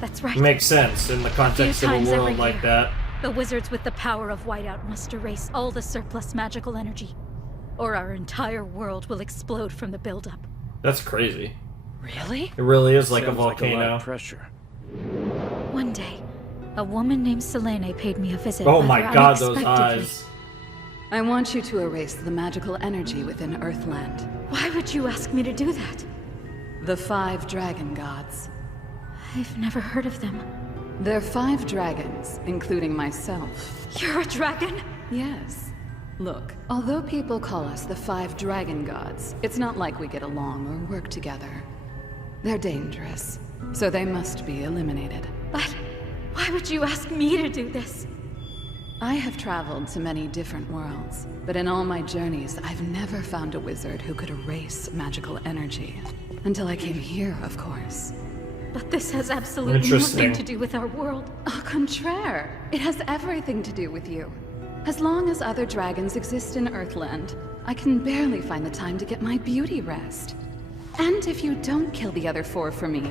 That's right. Makes sense in the context of a times world every like year. that. The wizards with the power of Whiteout must erase all the surplus magical energy, or our entire world will explode from the buildup. That's crazy. Really? It really is like a Sounds volcano. Like a lot of pressure. One day, a woman named Selene paid me a visit. Oh my rather god, those unexpectedly. eyes. I want you to erase the magical energy within Earthland. Why would you ask me to do that? The 5 dragon gods. I've never heard of them. They're 5 dragons, including myself. You're a dragon? Yes. Look, although people call us the 5 dragon gods, it's not like we get along or work together. They're dangerous, so they must be eliminated. But Why would you ask me to do this? I have traveled to many different worlds, but in all my journeys, I've never found a wizard who could erase magical energy. Until I came here, of course. But this has absolutely nothing to do with our world. Au contraire, it has everything to do with you. As long as other dragons exist in Earthland, I can barely find the time to get my beauty rest. And if you don't kill the other 4 for me,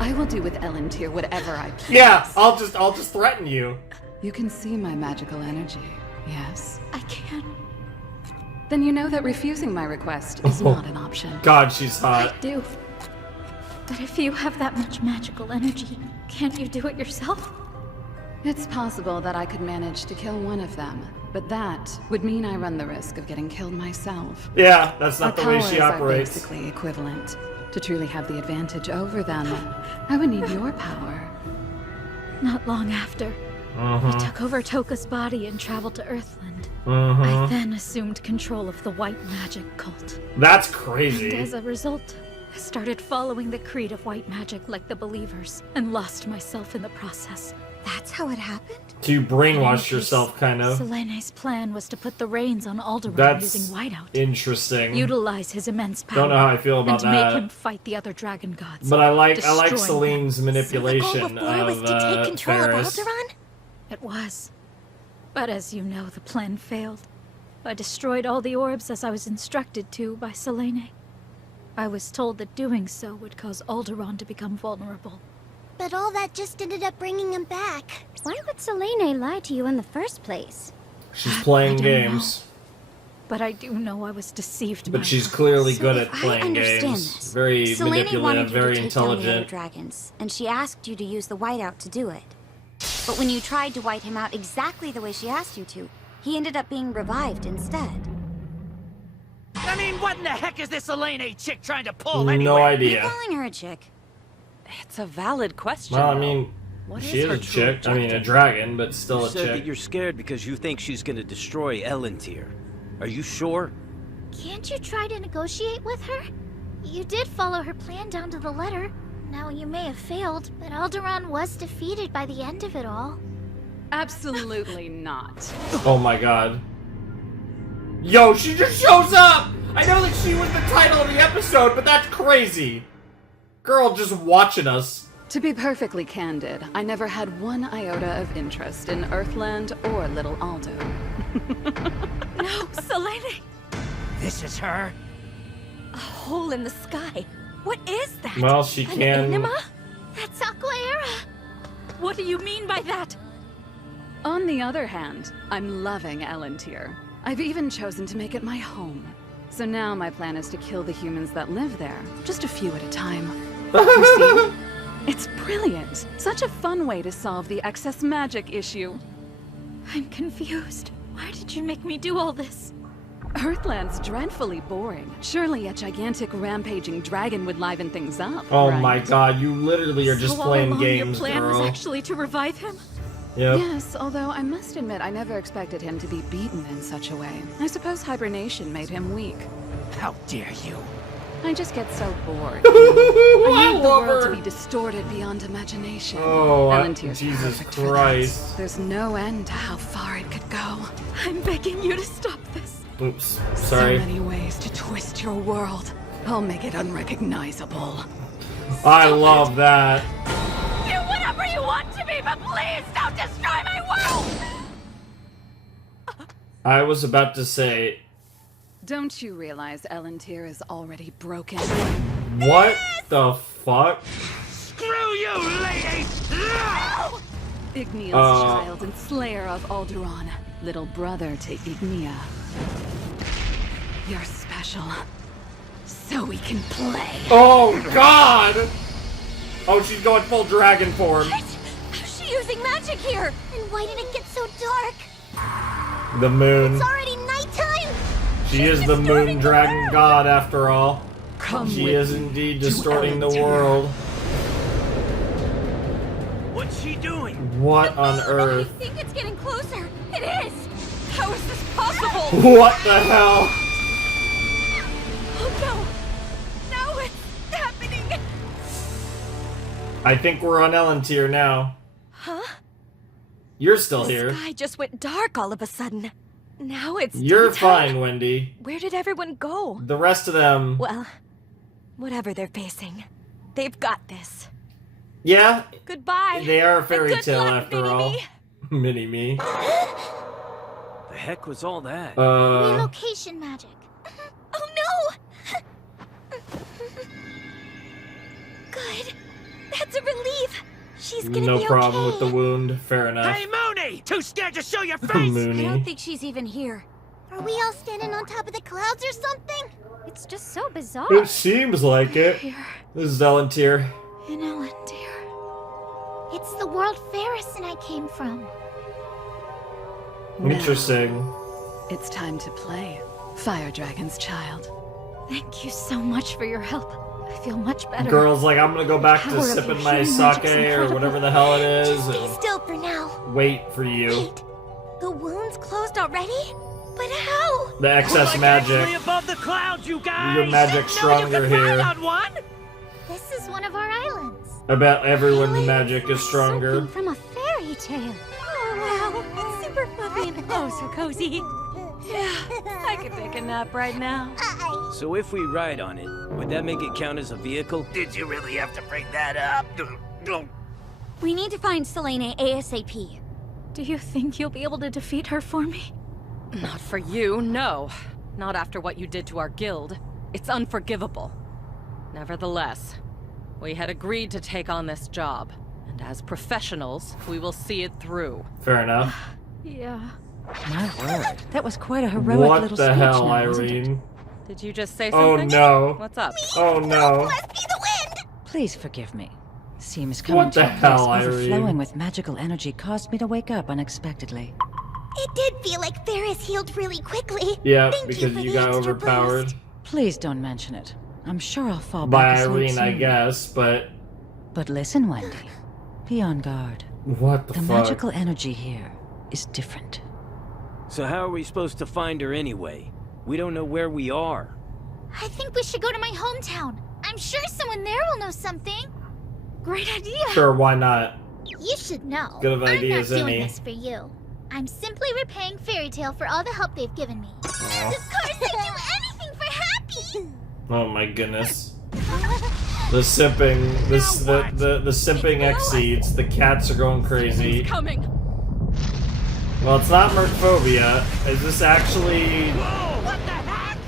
I will do with Elentir whatever I please. Yeah, I'll just threaten you. You can see my magical energy, yes? I can. Then you know that refusing my request is not an option. God, she's hot. I do. But if you have that much magical energy, can't you do it yourself? It's possible that I could manage to kill one of them, but that would mean I run the risk of getting killed myself. Yeah, that's not the way she operates. Are basically equivalent. To truly have the advantage over them, I would need your power. Not long after, we took over Toka's body and traveled to Earthland. I then assumed control of the White Magic cult. That's crazy. And as a result, I started following the creed of White Magic like the believers, and lost myself in the process. That's how it happened? To brainwash yourself, kind of. Selene's plan was to put the reins on Alderaan That's using Whiteout. Interesting. Utilize his immense power. Don't know how I feel about and that. make him fight the other dragon gods. But I like destroying Selene's manipulation was of to take control of Ferris. Alderaan? It was. But as you know, the plan failed. I destroyed all the orbs as I was instructed to by Selene. I was told that doing so would cause Alderaan to become vulnerable. But all that just ended up bringing him back. Why would Selene lie to you in the first place? She's playing games. But I do know I was deceived. But she's clearly good at I playing understand games. this. Very Selene wanted manipulative, you very to take down the other intelligent. dragons, and she asked you to use the Whiteout to do it. But when you tried to white him out exactly the way she asked you to, he ended up being revived instead. I mean, what in the heck is this Selene chick trying to pull anyway? No idea. You're calling her a chick. It's a valid question. Well, I mean, What she is is her a true chick. I mean, a objective? dragon, but still You a said that chick. you're scared because you think she's gonna destroy Elentir. Are you sure? Can't you try to negotiate with her? You did follow her plan down to the letter. Now, you may have failed, but Alderaan was defeated by the end of it all. Absolutely not. Oh my god. Yo, she just shows up! I know that she was the title of the episode, but that's crazy. Girl just watching us. To be perfectly candid, I never had one iota of interest in Earthland or Little Aldo. No, Selene! This is her? A hole in the sky. What is that? Well, she An can... enema? That's Aqua. What do you mean by that? On the other hand, I'm loving Elentir. I've even chosen to make it my home. So now my plan is to kill the humans that live there, just a few at a time. You see? It's brilliant. Such a fun way to solve the excess magic issue. I'm confused. Why did you make me do all this? Earthland's dreadfully boring. Surely a gigantic rampaging dragon would liven things up. Oh right? my god, you literally are just So playing all along games, your plan girl. was actually to revive him? Yep. Yes, although I must admit I never expected him to be beaten in such a way. I suppose hibernation made him weak. How dare you? I just get so bored. I need the love world her. to be distorted beyond imagination. Oh, Elentir's Jesus perfect for that. Christ. There's no end to how far it could go. I'm begging you to stop this. Oops, sorry. So many ways to twist your world. I'll make it unrecognizable. I love that. Do whatever you want to me, but please don't destroy my world! I was about to say, Don't you realize Elentir is already broken? what the fuck? Screw you, lady! No! Ignia's child and slayer of Alderaan, little brother to Ignia. You're special, so we can play. Oh god! Oh, she's going full dragon form. How's she using magic here? And why did it get so dark? The moon. It's already nighttime! She is the moon dragon god after all. Come She with is me indeed to distorting the Elentir. world. What's she doing? What on earth? I think it's getting closer. It is! How is this possible? What the hell? Oh no! No, it's happening! I think we're on Elentir now. Huh? You're still The here. sky just went dark all of a sudden. Now it's You're daytime. fine, Wendy. Where did everyone go? The rest of them... Well, whatever they're facing, they've got this. Yeah, Goodbye. they are a fairy Good tale luck, after all. Mini-me. The heck was all that? Relocation magic. Oh no! Good. That's a relief. She's gonna No be problem okay. with the wound. Fair enough. Hey, Mooney! Too scared to show your face? I Mooney. don't think she's even here. Are we all standing on top of the clouds or something? It's just so bizarre. It seems like it. This is Elentir. In Elentir. It's the world Farrison I came from. Interesting. It's time to play, Fire Dragon's child. Thank you so much for your help. I feel much better. Girl's like, I'm gonna go back to Power of sipping your my healing sake magic's or incredible. whatever the hell it is. Stay And still for now. wait for you. Wait. The wound's closed already? But how? The excess magic. Actually above the clouds, you guys. Your magic's stronger here. On one? This is one of our islands. I bet everyone's magic is stronger. From a fairy tale. Oh, wow. It's super fluffy and oh so cozy. Yeah, I could take a nap right now. So if we ride on it, would that make it count as a vehicle? Did you really have to bring that up? We need to find Selene ASAP. Do you think you'll be able to defeat her for me? Not for you, no. Not after what you did to our guild. It's unforgivable. Nevertheless, we had agreed to take on this job, and as professionals, we will see it through. Fair enough. Yeah. My word, that was quite a heroic What little the speech hell, now, wasn't it? Irene? Did you just say Oh something? no. What's up? Oh no. Please forgive me. Seems What coming the to a hell, place Irene? overflowing with magical energy caused me to wake up unexpectedly. It did feel like Ferris healed really quickly. Yeah, Thank because for you the got extra overpowered boost. Please don't mention it. I'm sure I'll fall By back asleep Irene, I soon. guess, but But listen, Wendy. Be on guard. what the The fuck? magical energy here is different. So how are we supposed to find her anyway? We don't know where we are. I think we should go to my hometown. I'm sure someone there will know something. Great idea. Sure, why not? You should know. Good of idea I'm as not doing any. this for you. I'm simply repaying Fairy Tale for all the help they've given me. Aw. Of course, I'd do anything for Happy. Oh my goodness. The sipping, the simping exceeds. The cats are going crazy. Coming. Well, it's not merphobia. Is this actually? What the heck?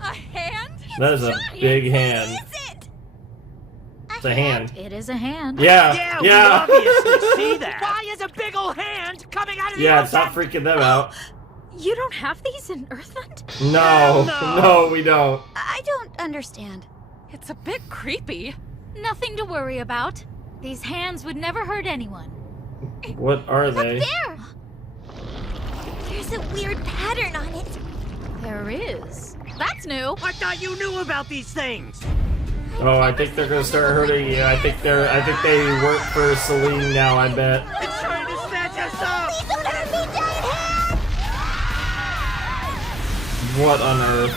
A hand? That is a big hand. It's a hand. It is a hand. Yeah, We yeah. obviously see that. Why is a big ol' hand coming out of the Yeah, it's ocean? not freaking them out. You don't have these in Earthland? No, no. no, we don't. I don't understand. It's a bit creepy. Nothing to worry about. These hands would never hurt anyone. What are they? There! There's a weird pattern on it. There is. That's new. I thought you knew about these things. Oh, I think they're gonna start hurting you. I think they work for Selene now. I bet. It's trying to snatch us up. Please don't hurt me, giant hand! What on earth?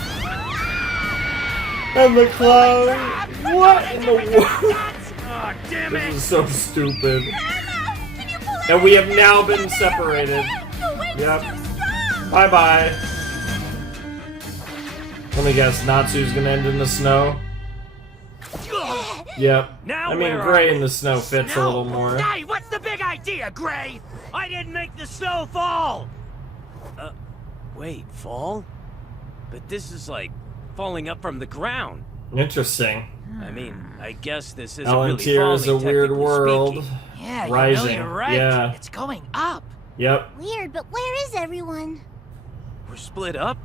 And the cloud. What in the world? Oh, damn This it. is so stupid. And we have now been separated. Yep. Bye bye. Let me guess. Natsu's gonna end in the snow. Yep. Now I mean, where are gray we? in the snow fits a little more. Hey, what's the big idea, Gray? I didn't make the snow fall. Wait, fall? But this is like falling up from the ground. Interesting. I mean, I guess this isn't really Elentir falling, is a weird technically world. speaking. Yeah, Rising. you know you're right. Yeah. It's going up. Yep. Weird, but where is everyone? We're split up?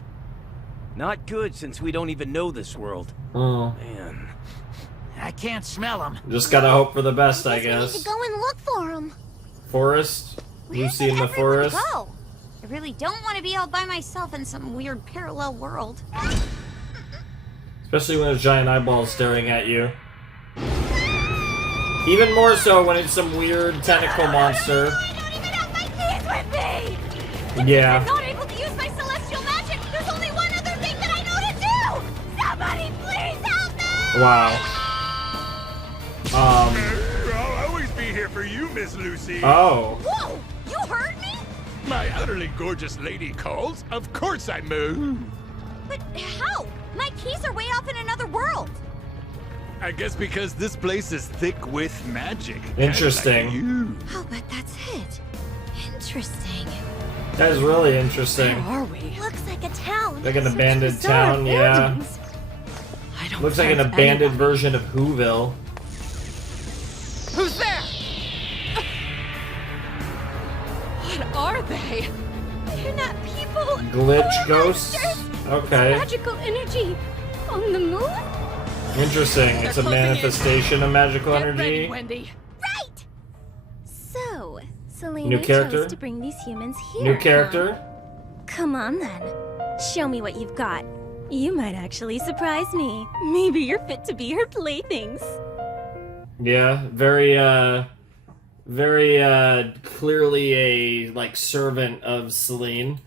Not good, since we don't even know this world. Oh. Man. I can't smell them. Just gotta hope for the best, I We need guess. to go and look for them. Forest. Lucy in the Everyone forest. go. I really don't want to be all by myself in some weird parallel world. Especially when there's giant eyeballs staring at you. Even more so when it's some weird tentacle monster. Yeah. I'm not able to use my celestial magic. There's only one other thing that I know to do. Somebody please help me. Wow. I'll always be here for you, Miss Lucy. Oh. Whoa! You heard me? My utterly gorgeous lady calls. Of course I move. But how? My keys are way off in another world. I guess because this place is thick with magic. Interesting. Like you. Oh, but that's it. Interesting. That is really interesting. Where are we? Looks like a town. Like an abandoned town, yeah. Looks like an abandoned version of Whoville. Who's there? What are they? They're not people. Glitch ghosts? Okay. Magical energy on the moon? Interesting. It's a manifestation of magical Get energy. ready, Wendy. Right! So, Selene New character? chose to bring these humans here. New character? Huh? Come on then. Show me what you've got. You might actually surprise me. Maybe you're fit to be her playthings. Yeah, very clearly a, like, servant of Selene.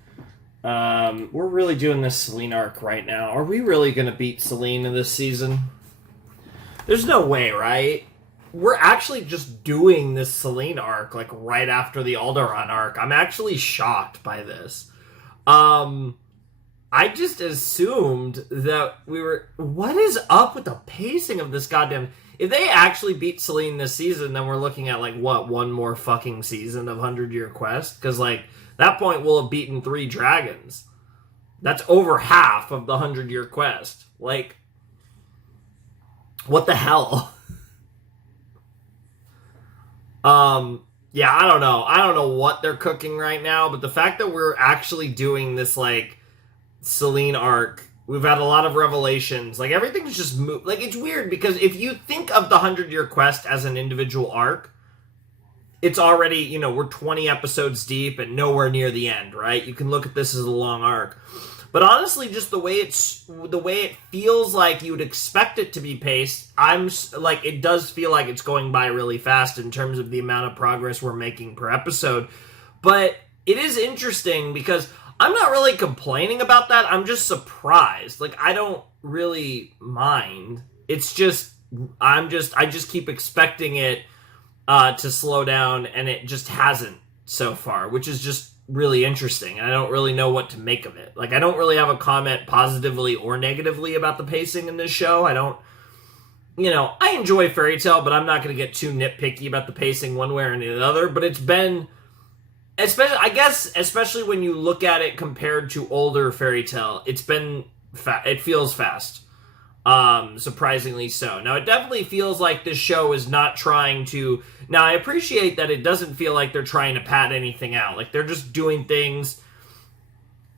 We're really doing this Selene arc right now. Are we really gonna beat Selene in this season? There's no way, right? We're actually just doing this Selene arc, like, right after the Alderaan arc. I'm actually shocked by this. I just assumed that we were... What is up with the pacing of this goddamn... If they actually beat Selene this season, then we're looking at, like, what, one more fucking season of 100-Year Quest? Because, like, at that point, we'll have beaten 3 dragons. That's over half of the 100-Year Quest. Like, what the hell? Yeah, I don't know. I don't know what they're cooking right now, but the fact that we're actually doing this, like, Selene arc, we've had a lot of revelations. Like, everything's just like, it's weird because if you think of the 100-Year Quest as an individual arc, it's already, you know, we're 20 episodes deep and nowhere near the end, right? You can look at this as a long arc. But honestly, just the way it feels like you would expect it to be paced, it does feel like it's going by really fast in terms of the amount of progress we're making per episode. But it is interesting because I'm not really complaining about that. I'm just surprised. Like, I don't really mind. It's just, I just keep expecting it to slow down, and it just hasn't so far, which is just really interesting, and I don't really know what to make of it. Like, I don't really have a comment positively or negatively about the pacing in this show. I don't, you know, I enjoy Fairy Tail, but I'm not going to get too nitpicky about the pacing one way or the other, but it's been, especially when you look at it compared to older Fairy Tail, it feels fast. Surprisingly so. Now, it definitely feels like this show is not trying to... Now, I appreciate that it doesn't feel like they're trying to pad anything out. Like, they're just doing things,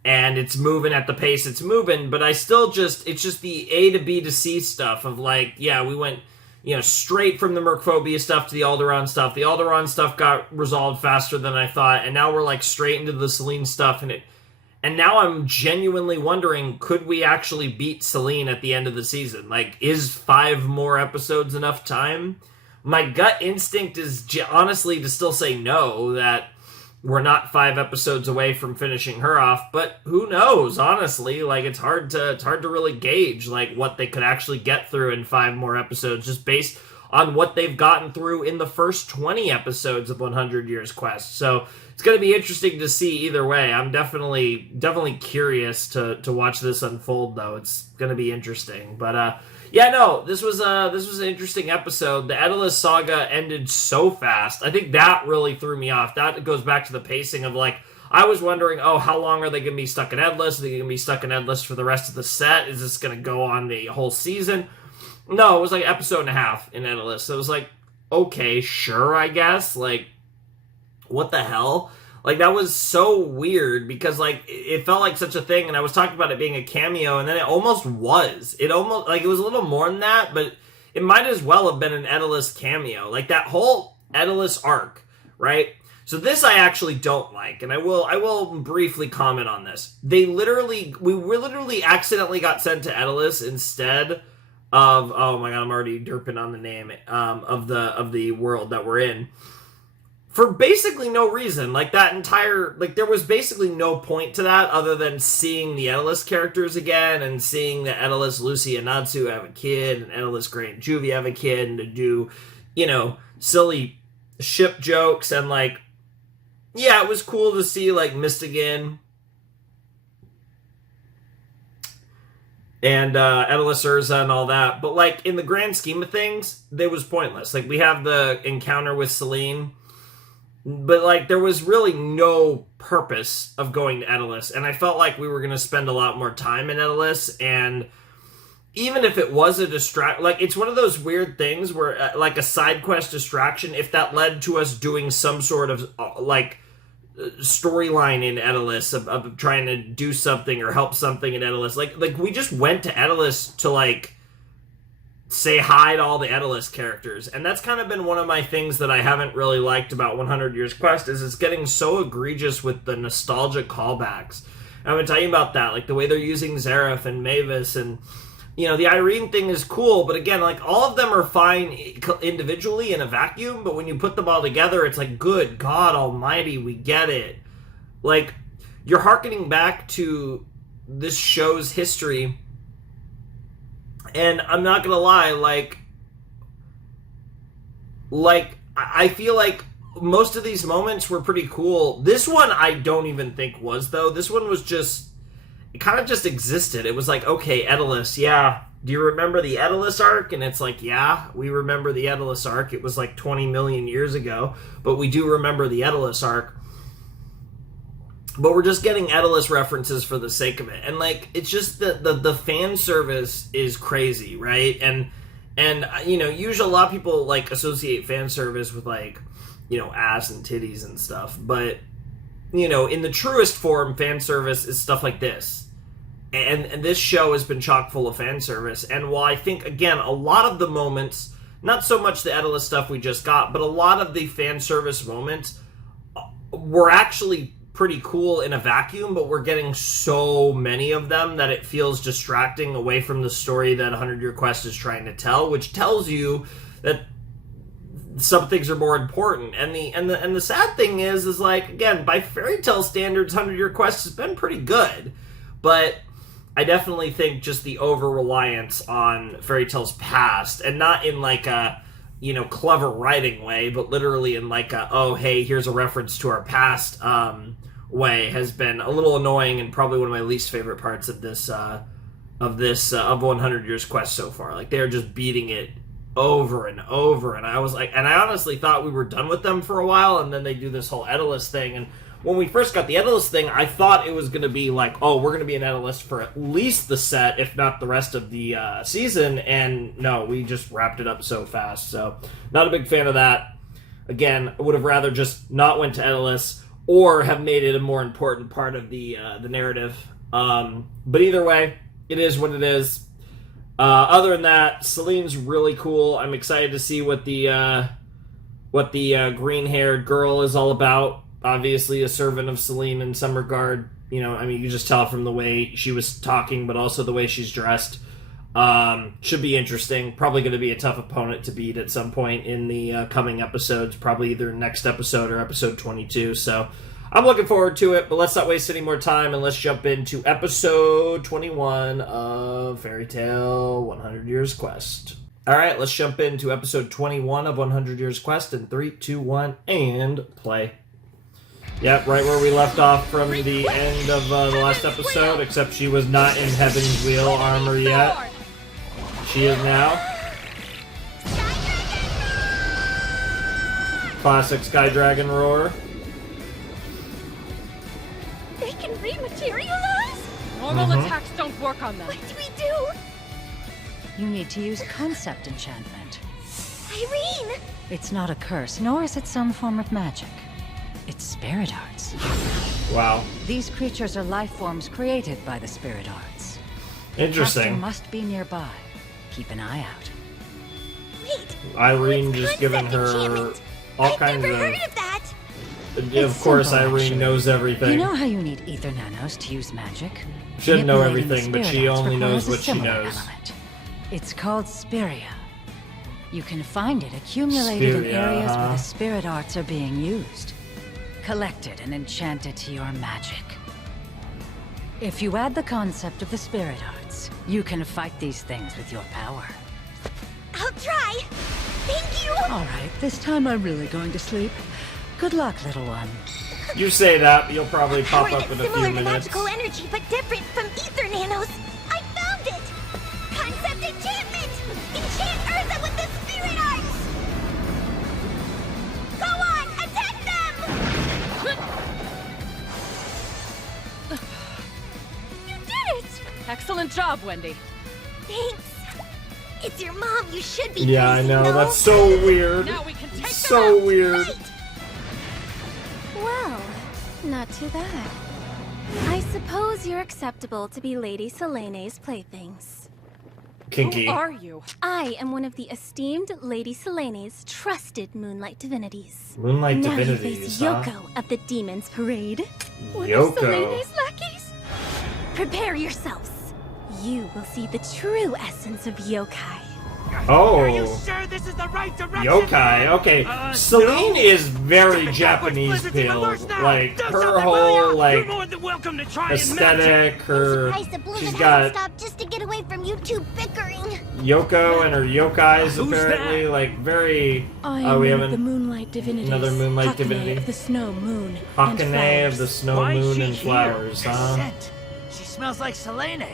and it's moving at the pace it's moving, but I still just... It's just the A to B to C stuff of, like, yeah, we went, you know, straight from the Mercphobia stuff to the Alderaan stuff. The Alderaan stuff got resolved faster than I thought, and now we're, like, straight into the Selene stuff, and now I'm genuinely wondering, could we actually beat Selene at the end of the season? Like, is 5 more episodes enough time? My gut instinct is honestly to still say no, that we're not 5 episodes away from finishing her off, but who knows, honestly? Like, it's hard to really gauge, like, what they could actually get through in 5 more episodes, just based on what they've gotten through in the first 20 episodes of 100 Years Quest. So it's going to be interesting to see either way. I'm definitely curious to watch this unfold, though. It's going to be interesting. But yeah, no, this was an interesting episode. The Edolas saga ended so fast. I think that really threw me off. That goes back to the pacing of, like, I was wondering, oh, how long are they going to be stuck in Edolas? Are they going to be stuck in Edolas for the rest of the set? Is this going to go on the whole season? No, it was like an episode and a half in Edolas. So it was like, okay, sure, I guess. Like, what the hell? Like, that was so weird because, like, it felt like such a thing, and I was talking about it being a cameo, and then it almost was. It almost, like, it was a little more than that, but it might as well have been an Edolas cameo. Like, that whole Edolas arc, right? So this I actually don't like, and I will briefly comment on this. We literally accidentally got sent to Edolas instead of, oh my god, I'm already derping on the name of the world that we're in, for basically no reason. Like, that entire, like, there was basically no point to that other than seeing the Edolas characters again and seeing that Edolas, Lucy, and Natsu have a kid, and Edolas, Gray, and Juvie have a kid, and to do, you know, silly ship jokes, and like, yeah, it was cool to see like Mistgun and Edolas, Erza, and all that. But like in the grand scheme of things, it was pointless. Like we have the encounter with Selene, but like there was really no purpose of going to Edolas, and I felt like we were going to spend a lot more time in Edolas. And even if it was a like it's one of those weird things where like a side quest distraction, if that led to us doing some sort of like storyline in Edolas of trying to do something or help something in Edolas, like we just went to Edolas to like say hi to all the Edolas characters. And that's kind of been one of my things that I haven't really liked about 100 Years Quest, is it's getting so egregious with the nostalgic callbacks. And I've been talking about that, like the way they're using Xerath and Mavis, and you know, the Irene thing is cool, but again, like, all of them are fine individually in a vacuum, but when you put them all together, it's like, good God almighty, we get it. Like, you're hearkening back to this show's history, and I'm not gonna lie, like, I feel like most of these moments were pretty cool. This one I don't even think was, though. This one was just... it kind of just existed. It was like, okay, Edolas, yeah. Do you remember the Edolas arc? And it's like, yeah, we remember the Edolas arc. It was like 20 million years ago, but we do remember the Edolas arc. But we're just getting Edolas references for the sake of it. And like, it's just the fan service is crazy, right? And you know, usually a lot of people like associate fan service with like, you know, ass and titties and stuff. But, you know, in the truest form, fan service is stuff like this. And this show has been chock full of fan service. And while I think, again, a lot of the moments, not so much the Edolas stuff we just got, but a lot of the fan service moments were actually pretty cool in a vacuum, but we're getting so many of them that it feels distracting away from the story that 100 Year Quest is trying to tell, which tells you that some things are more important. And the sad thing is like, again, by fairy tale standards, 100 Year Quest has been pretty good, but I definitely think just the over-reliance on fairy tales past, and not in like a, you know, clever writing way, but literally in like a, oh, hey, here's a reference to our past way, has been a little annoying, and probably one of my least favorite parts of this of 100 Years Quest so far. Like, they're just beating it over and over, and I was like, and I honestly thought we were done with them for a while, and then they do this whole Edolas thing. And when we first got the Edolas thing, I thought it was going to be like, oh, we're going to be an Edolas for at least the set, if not the rest of the season, and no, we just wrapped it up so fast. So, not a big fan of that. Again, I would have rather just not went to Edolas, or have made it a more important part of the narrative. But either way, it is what it is. Other than that, Selene's really cool. I'm excited to see what the green-haired girl is all about. Obviously a servant of Selene in some regard. You know, I mean, you can just tell from the way she was talking, but also the way she's dressed. Should be interesting. Probably going to be a tough opponent to beat at some point in the coming episodes. Probably either next episode or episode 22. So I'm looking forward to it, but let's not waste any more time, and let's jump into episode 21 of Fairy Tale 100 Years Quest. All right, let's jump into episode 21 of 100 Years Quest in 3, 2, 1, and play. Yep, right where we left off from the end of the last episode, except she was not in Heaven's Wheel armor yet. She is now. Classic Sky Dragon roar. They can rematerialize? Normal attacks don't work on them. What do we do? You need to use concept enchantment. Irene! It's not a curse, nor is it some form of magic. It's spirit arts. Wow. These creatures are life forms created by the spirit arts. Interesting. The caster must be nearby. Keep an eye out. Wait. Irene just giving her all kinds of... I've never heard of that. Of course, Irene knows everything. You know how you need ether nanos to use magic? She doesn't know everything, but she only knows what she knows. Element. It's called Spiria. You can find it accumulated in areas where the spirit arts are being used. Collect it and enchant it to your magic. If you add the concept of the spirit arts, you can fight these things with your power. I'll try. Thank Alright, this time I'm really going to sleep. Good luck, little one. You say that, you'll probably pop Power up in that's a few similar to minutes. magical energy, but different from ether nanos. I found it! Concept enchantment! Enchant Erza with the spirit arts! Go on, attack them! You did it! Excellent job, Wendy. Thanks. It's your mom. You should be. Yeah, I praising, know. no? That's so weird. Now we can take So weird. Well, not too bad. I suppose you're acceptable to be Lady Selene's playthings. Kinky. Who are you? I am one of the esteemed Lady Selene's trusted Moonlight Divinities. Moonlight now Divinities, you face huh? Yoko of the Demon's Parade. One Yoko. of Selene's lackeys. Prepare yourselves. You will see the true essence of yokai. Oh. Are you sure this is the right direction? Yokai, okay. Selene is very Japanese peel. Like, her whole, like, aesthetic, her... She's got Stop just to get away from you two bickering. Yoko and her yokais, Who's apparently, like, very... I Oh, we am have the Moonlight Divinities. another Moonlight Hakane Divinity. of the snow, moon, Hakane and of flowers. the snow, moon, and flowers, huh? Scent. She smells like Selene.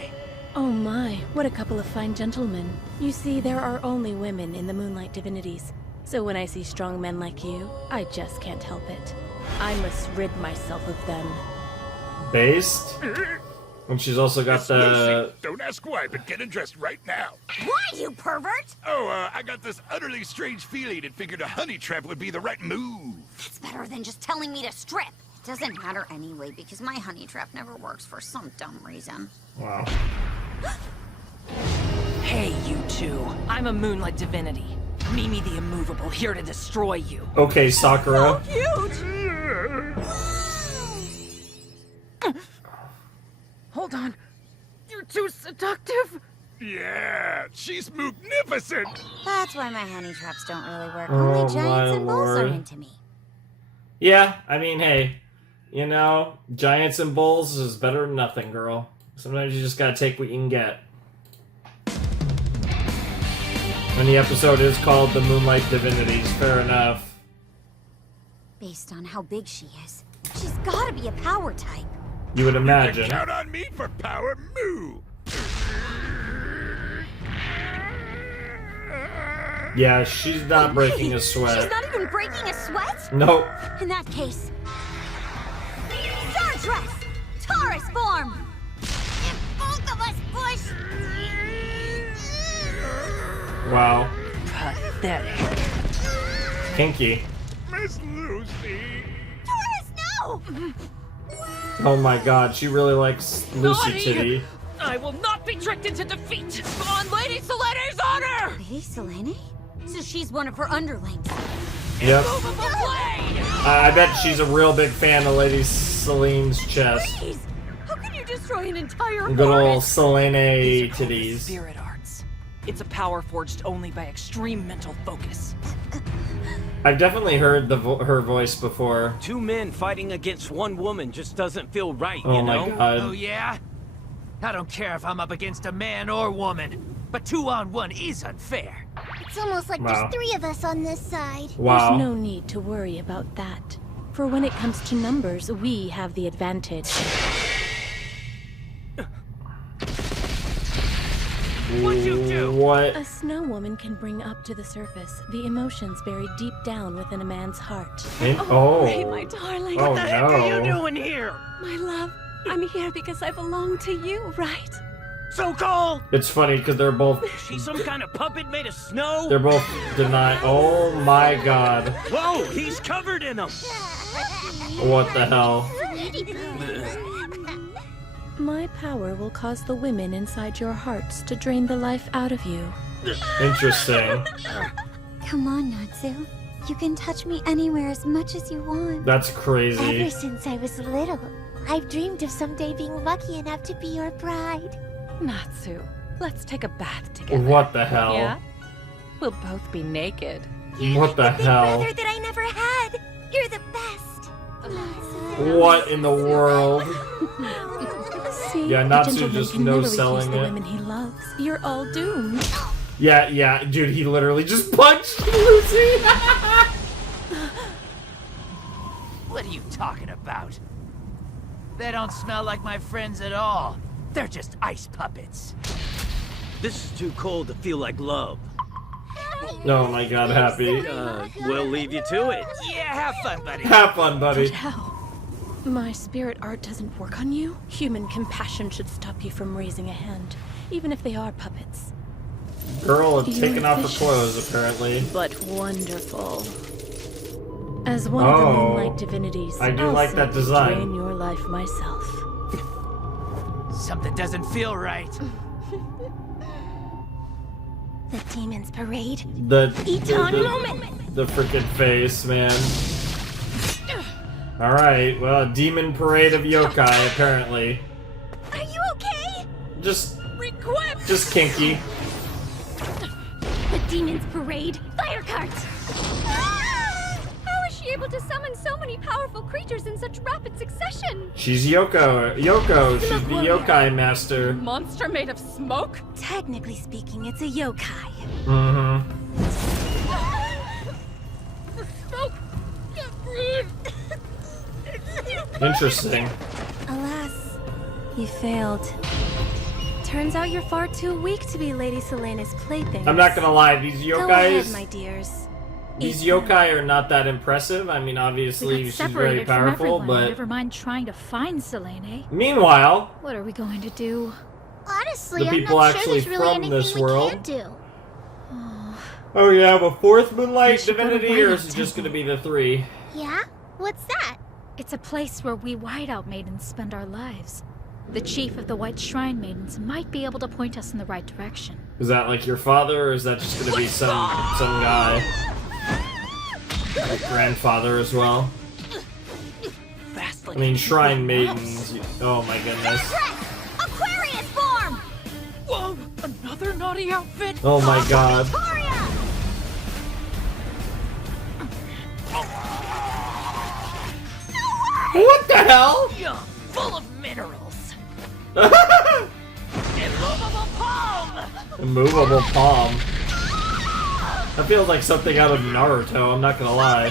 Oh my, what a couple of fine gentlemen. You see, there are only women in the Moonlight Divinities. So when I see strong men like you, I just can't help it. I must rid myself of them. Based? And she's also got the... Lucy, don't ask why, but get undressed right now. Why, you pervert? Oh, I got this utterly strange feeling and figured a honey trap would be the right move. That's better than just telling me to strip. It doesn't matter anyway, because my honey trap never works for some dumb reason. Wow. Hey, you two. I'm a Moonlight Divinity. Mimi the Immovable, here to destroy you. Okay, Sakura. Hold on. You're too seductive. Yeah, she's magnificent. That's why my honey traps don't really work. Oh, Only my giants and bulls are lord. into me. Yeah, I mean, hey, you know, giants and bulls is better than nothing, girl. Sometimes you just gotta take what you can get. And the episode is called The Moonlight Divinities, fair enough. Based on how big she is, she's gotta be a power type. You would imagine. Count on me for power, moo. Yeah, she's not breaking a sweat. She's not even breaking a sweat? Nope. In that case... Star Dress! Taurus form! If both of us push... Wow. Pathetic. Kinky. Miss Lucy. Taurus, no! Oh my god, she really likes Lucy Naughty! Titty. I will not be tricked into defeat! On Lady Selene's honor! Lady Selene? So she's one of her underlings. Yep. Movable blade! I bet she's a real big fan of Lady Selene's chest. Please! How can you destroy an entire Good old forest? Selene These are called the titties. spirit arts. It's a power forged only by extreme mental focus. I've definitely heard her voice before. Two men fighting against one woman just doesn't feel right, Oh you my know? god. Oh yeah? I don't care if I'm up against a man or woman, but 2-on-1 is unfair. It's almost like Wow. there's 3 of us on this side. Wow. There's no need to worry about that. For when it comes to numbers, we have the advantage. What'd you do? What? A snow woman can bring up to the surface the emotions buried deep down within a man's heart. Oh. Ray, my darling. Oh, What the heck are you no. doing here? My love, I'm here because I belong to you, right? So cold! It's funny because they're both She's some kind of puppet made of snow? deny. Oh my god. Whoa, he's covered in them! What the hell? My power will cause the women inside your hearts to drain the life out of you. Interesting. Come on, Natsu. You can touch me anywhere as much as you want. That's Ever crazy. since I was little, I've dreamed of someday being lucky enough to be your bride. Natsu, let's take a bath together. What the hell? Yeah? We'll both be naked. What the hell? Brother that I never had. You're the best. What in the world? See, Yeah, a Natsu gentleman just can no never refuse selling the it. women he loves. You're all doomed. Yeah, dude, he literally just punched Lucy! What are you talking about? They don't smell like my friends at all. They're just ice puppets. This is too cold to feel like love. Oh my god, Happy. We'll leave you to it. Yeah, have fun, buddy. Have fun, buddy. But how? My spirit art doesn't work on you? Human compassion should stop you from raising a hand, even if they are puppets. Girl had You're taken off her vicious, clothes, apparently. But wonderful. As one of the Moonlight Divinities, I do I'll like that simply design. drain your life myself. Something doesn't feel right. The Demon's Parade. The moment. the freaking face, man. Alright, well, Demon Parade of Yokai, apparently. Are you okay? Just kinky. The Demon's Parade. Fire carts. How is she able to summon so many powerful creatures in such rapid succession? She's Yoko. She's the yokai master. Monster made of smoke? Technically speaking, it's a yokai. Mm-hmm. The smoke can't breathe. Interesting. Alas, you failed. Turns out you're far too weak to be Lady Selene's plaything. I'm not gonna lie, these Go ahead, yokais... my dears. These yokai are not that impressive. I mean, obviously, she's very powerful, but... Never mind trying to find Selene. Meanwhile... What are we going to do? Honestly, The people I'm not actually sure there's really from anything this we world. can do. Oh, you have a fourth Moonlight We should go to Divinity, or Whiteout is it just gonna be the 3? Yeah? What's that? It's a place where we Whiteout Maidens spend our lives. The chief of the White Shrine Maidens might be able to point us in the right direction. Is that like your father, or is that just gonna be some guy? Like grandfather as well? I mean, Shrine Maidens. Oh my goodness. Aquarius form! Whoa! Another naughty outfit? Oh my god. What the hell? Yum, full of minerals. Immovable palm! Immovable palm. That feels like something out of Naruto, I'm not gonna lie.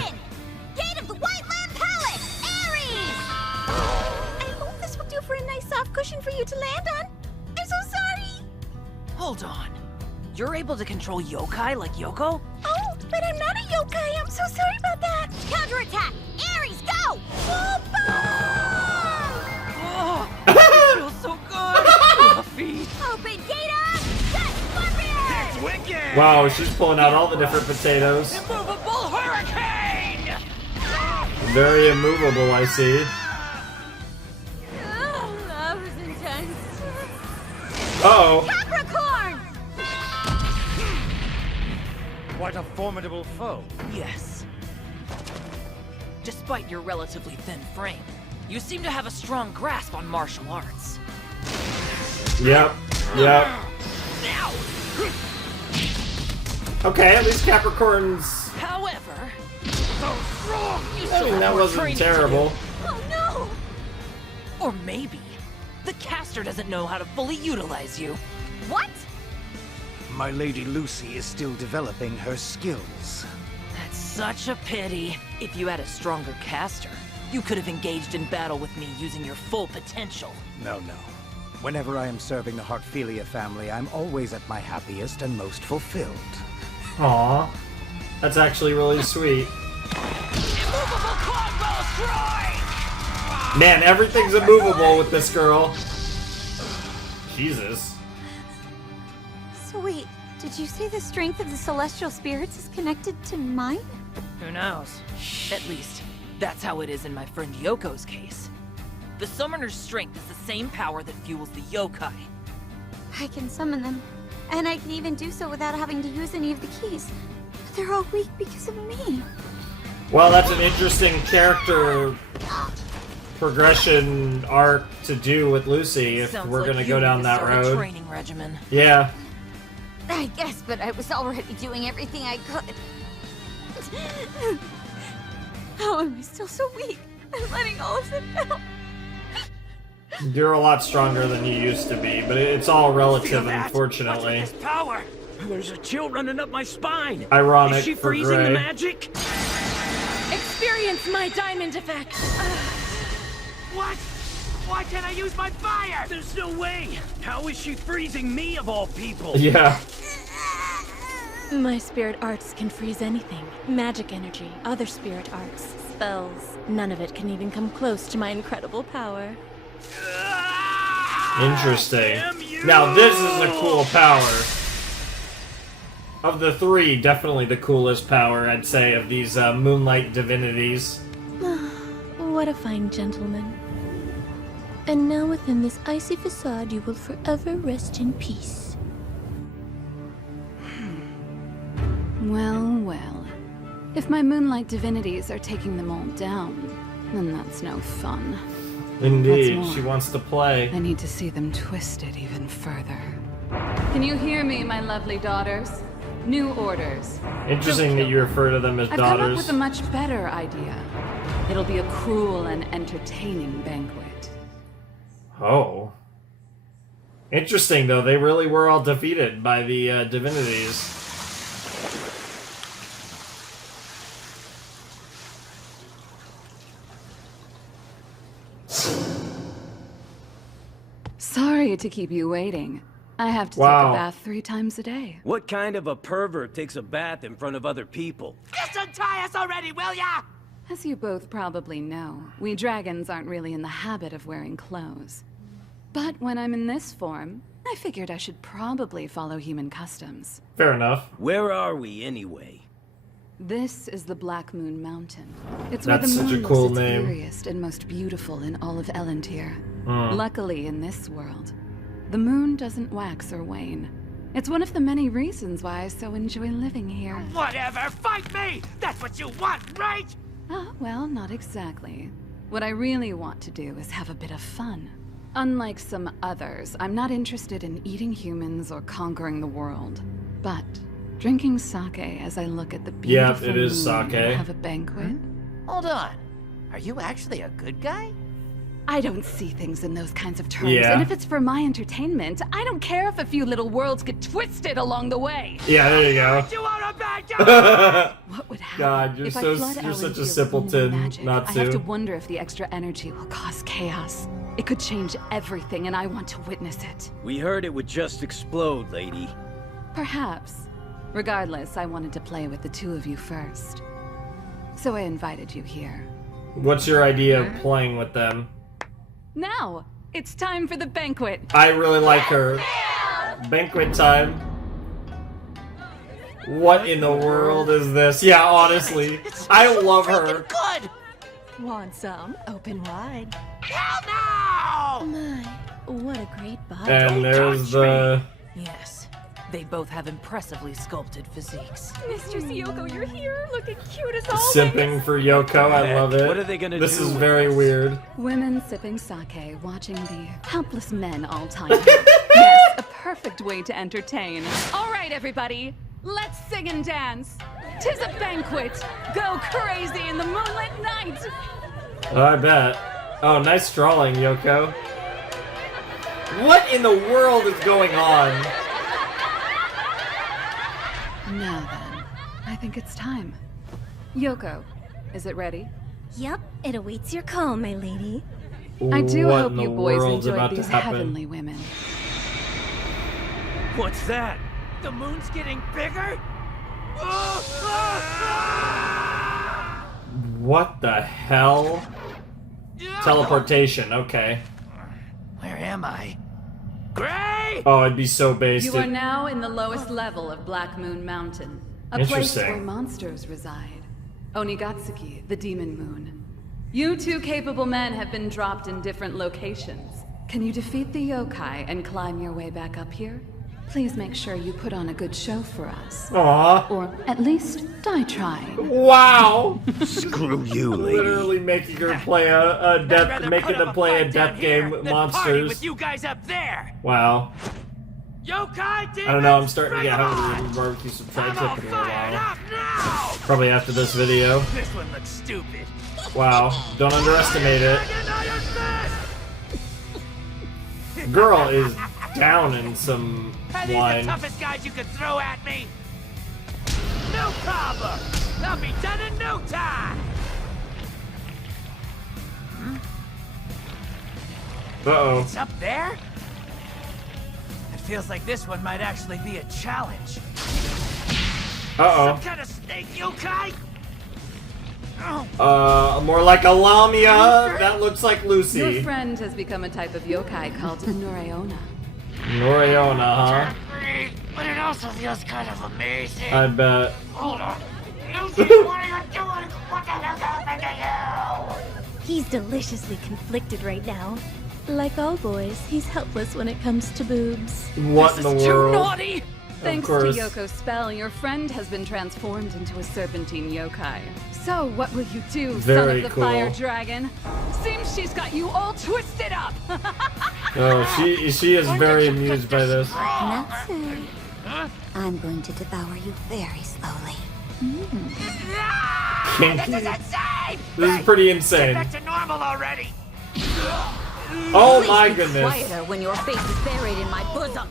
Gate of the White Land Palace! Ares! I hope this will do for a nice soft cushion for you to land on. I'm so sorry. Hold on. You're able to control yokai like Yoko? Oh, but I'm not a yokai. I'm so sorry about that. Counterattack! Ares, go! Oh, it feels so good! Fluffy! Open Gata! Set Scorpion! It's wicked! Wow, she's pulling out all the different potatoes. Immovable hurricane! Very immovable, I see. Oh, that was intense. Uh-oh. Capricorn! Quite a formidable foe. Yes. Despite your relatively thin frame, you seem to have a strong grasp on martial arts. Yep. Okay, at least Capricorn's... However, so strong, you I still mean, have that more wasn't training to terrible. do. Oh no! Or maybe the caster doesn't know how to fully utilize you. What? My Lady Lucy is still developing her skills. That's such a pity. If you had a stronger caster, you could have engaged in battle with me using your full potential. No. Whenever I am serving the Heartphilia family, I'm always at my happiest and most fulfilled. Aw. That's actually really sweet. Immovable crossbow strike! Man, everything's immovable with this girl. Jesus. So wait, did you say the strength of the celestial spirits is connected to mine? Who knows? At least, that's how it is in my friend Yoko's case. The summoner's strength is the same power that fuels the yokai. I can summon them, and I can even do so without having to use any of the keys. But they're all weak because of me. Well, that's an interesting character progression arc to do with Lucy if Sounds we're like gonna you go down need to that start a road. training regimen. Yeah. I guess, but I was already doing everything I could. How am I still so weak? I'm letting all of them down. You're a lot stronger than you used to be, but it's all relative, unfortunately. Power! There's a chill running up my spine. Ironic Is she for freezing Gray. the magic? Experience my diamond effect. What? Why can't I use my fire? There's no way. How is she freezing me of all people? Yeah. My spirit arts can freeze anything. Magic energy, other spirit arts, spells. None of it can even come close to my incredible power. Interesting. Now this is a cool power. Of the three, definitely the coolest power, I'd say, of these Moonlight Divinities. What a fine gentleman. And now within this icy facade, you will forever rest in peace. Well, well. If my Moonlight Divinities are taking them all down, then that's no fun. Indeed, What's more, she wants to play. I need to see them twisted even further. Can you hear me, my lovely daughters? New orders. Interesting that you refer to them as I've come up daughters. with a much better idea. It'll be a cruel and entertaining banquet. Oh. Interesting, though. They really were all defeated by the divinities. Sorry to keep you waiting. I have to take Wow. a bath 3 times a day. What kind of a pervert takes a bath in front of other people? Just untie us already, will ya? As you both probably know, we dragons aren't really in the habit of wearing clothes. But when I'm in this form, I figured I should probably follow human customs. Fair enough. Where are we, anyway? This is the Black Moon Mountain. It's That's where the such a moon cool looks its name. clearest and most beautiful in all of Elentir. Hmm. Luckily, in this world, the moon doesn't wax or wane. It's one of the many reasons why I so enjoy living here. Whatever, fight me! That's what you want, right? Ah, well, not exactly. What I really want to do is have a bit of fun. Unlike some others, I'm not interested in eating humans or conquering the world. But drinking sake as I look at the beautiful it is moon sake. and have a banquet. Hold on. Are you actually a good guy? I don't see things in those kinds of terms, Yeah. and if it's for my entertainment, I don't care if a few little worlds get twisted along the way. Yeah, there you go. You are a bad guy! What would happen God, you're if I so flood you're such a Elentir with simpleton, magic? I have to Natsu. wonder if the extra energy will cause chaos. It could change everything, and I want to witness it. We heard it would just explode, lady. Perhaps. Regardless, I wanted to play with the two of you first. So I invited you here. What's your idea of playing with them? Now, it's time for the banquet. I really like her. Banquet time. What in the world is this? Yeah, honestly, I love her. Good! Want some? Open wide. Hell no! My, what a great body. And there's the... Yes, they both have impressively sculpted physiques. Mistress Yoko, you're here, looking cute as always. Simping for Yoko, I love it. What are they gonna This do is with very this? weird. Women sipping sake, watching the helpless men all time. Yes, a perfect way to entertain. All right, everybody, let's sing and dance. 'Tis a banquet. Go crazy in the moonlit night. Oh, I bet. Oh, nice drawing, Yoko. What in the world is going on? Now then, I think it's time. Yoko, is it ready? Yep, it awaits your call, my lady. I do What hope in the you boys world's about enjoyed to these happen? heavenly women. What's that? The moon's getting bigger? What the hell? Teleportation, okay. Where am I? Gray! Oh, I'd be so basted. You are now in the lowest level of Black Moon Mountain, a place Interesting. where monsters reside. Onigatsuki, the demon moon. You two capable men have been dropped in different locations. Can you defeat the yokai and climb your way back up here? Please make sure you put on a good show for us. Aww. Or at least die trying. Wow! Screw you, lady. Literally making her play a death, making them play a death game Party monsters. with you guys up there! Wow. Yokai I don't know, I'm starting to get bring 'em hungry on! and barbecue some fried I'm all chicken in a fired while. up now! Probably after this video. This one looks stupid. Wow. Don't underestimate it. Girl is down in some Are these wine. the toughest guys you could throw at me? No problem. I'll be done in no time. Uh-oh. It's up there? It feels like this one might actually be a challenge. Uh-oh. Some kind of snake yokai? More like a lamia. That looks like Lucy. Your friend has become a type of yokai called Noreona. Noreona, huh? But it also feels kind of amazing. I bet. Hold on. Lucy, what are you doing? What the hell's happened to you? He's deliciously conflicted right now. Like all boys, he's helpless when it comes to boobs. What in the world? Naughty. Thanks to course. Yoko's spell, your friend has been transformed into a serpentine yokai. So what will you do, son Very of the cool. fire dragon? Seems she's got you all twisted up. Oh, she is very amused by this. Natsu, I'm going to devour you very slowly. Kinky. This is insane! This is pretty Get insane. back to normal already! Oh my Please be goodness. quieter when your face is buried in my bosom.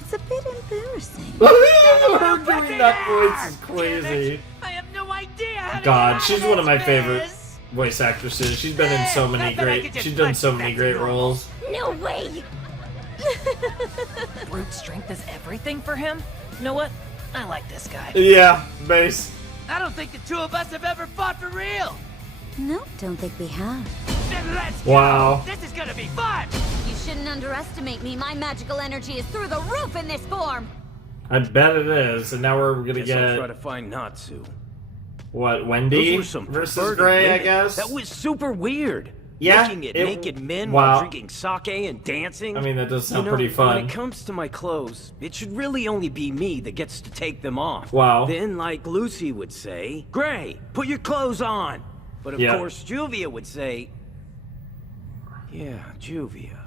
It's a bit embarrassing. Her doing that voice is crazy. I have no idea how to God, get out she's of one of my this favorite mess. voice actresses. She's been in so many great. She's done so many great roles. No way! Brute strength is everything for him? You know what? I like this guy. Yeah, base. I don't think the two of us have ever fought for real. No, don't think we have. Then let's Wow. go. This is gonna be fun. You shouldn't underestimate me. My magical energy is through the roof in this form. I bet it is. And now we're gonna Guess I'll try get to find Natsu. what? Wendy Those were some versus perverted Gray, I women. guess. That was super weird. Yeah, Looking at it- naked men wow. while drinking sake and dancing. I mean, that does sound You know, pretty fun. When it comes to my clothes, it should really only be me that gets to take them off. Wow. Then, like Lucy would say, Gray, put your clothes on. But of Yeah. course, Juvia would say, yeah, Juvia.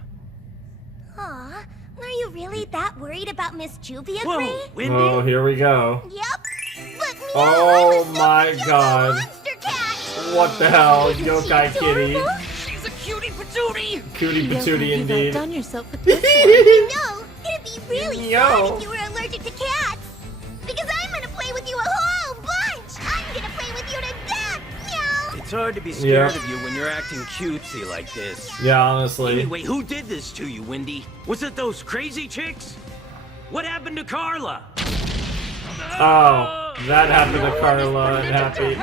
Aw, are you really that worried about Miss Juvia, Whoa, Gray? Wendy. Oh, here we go. Yep. But meow, Oh I'm a my super God. monster cat. What the hell, Isn't she yokai kitty? adorable? She's a cutie patootie. Cutie Yoko, patootie you've indeed. outdone yourself with this You know, it'd be really Yo. fun if you were allergic to cats. Because I'm gonna play with you a whole bunch. I'm gonna play with you to death. Meow. It's hard to be scared Yeah. of you when you're acting cutesy like this. Yeah, honestly. Anyway, who did this to you, Wendy? Was it those crazy chicks? What happened to Carla? Oh, that happened to Carla and Happy.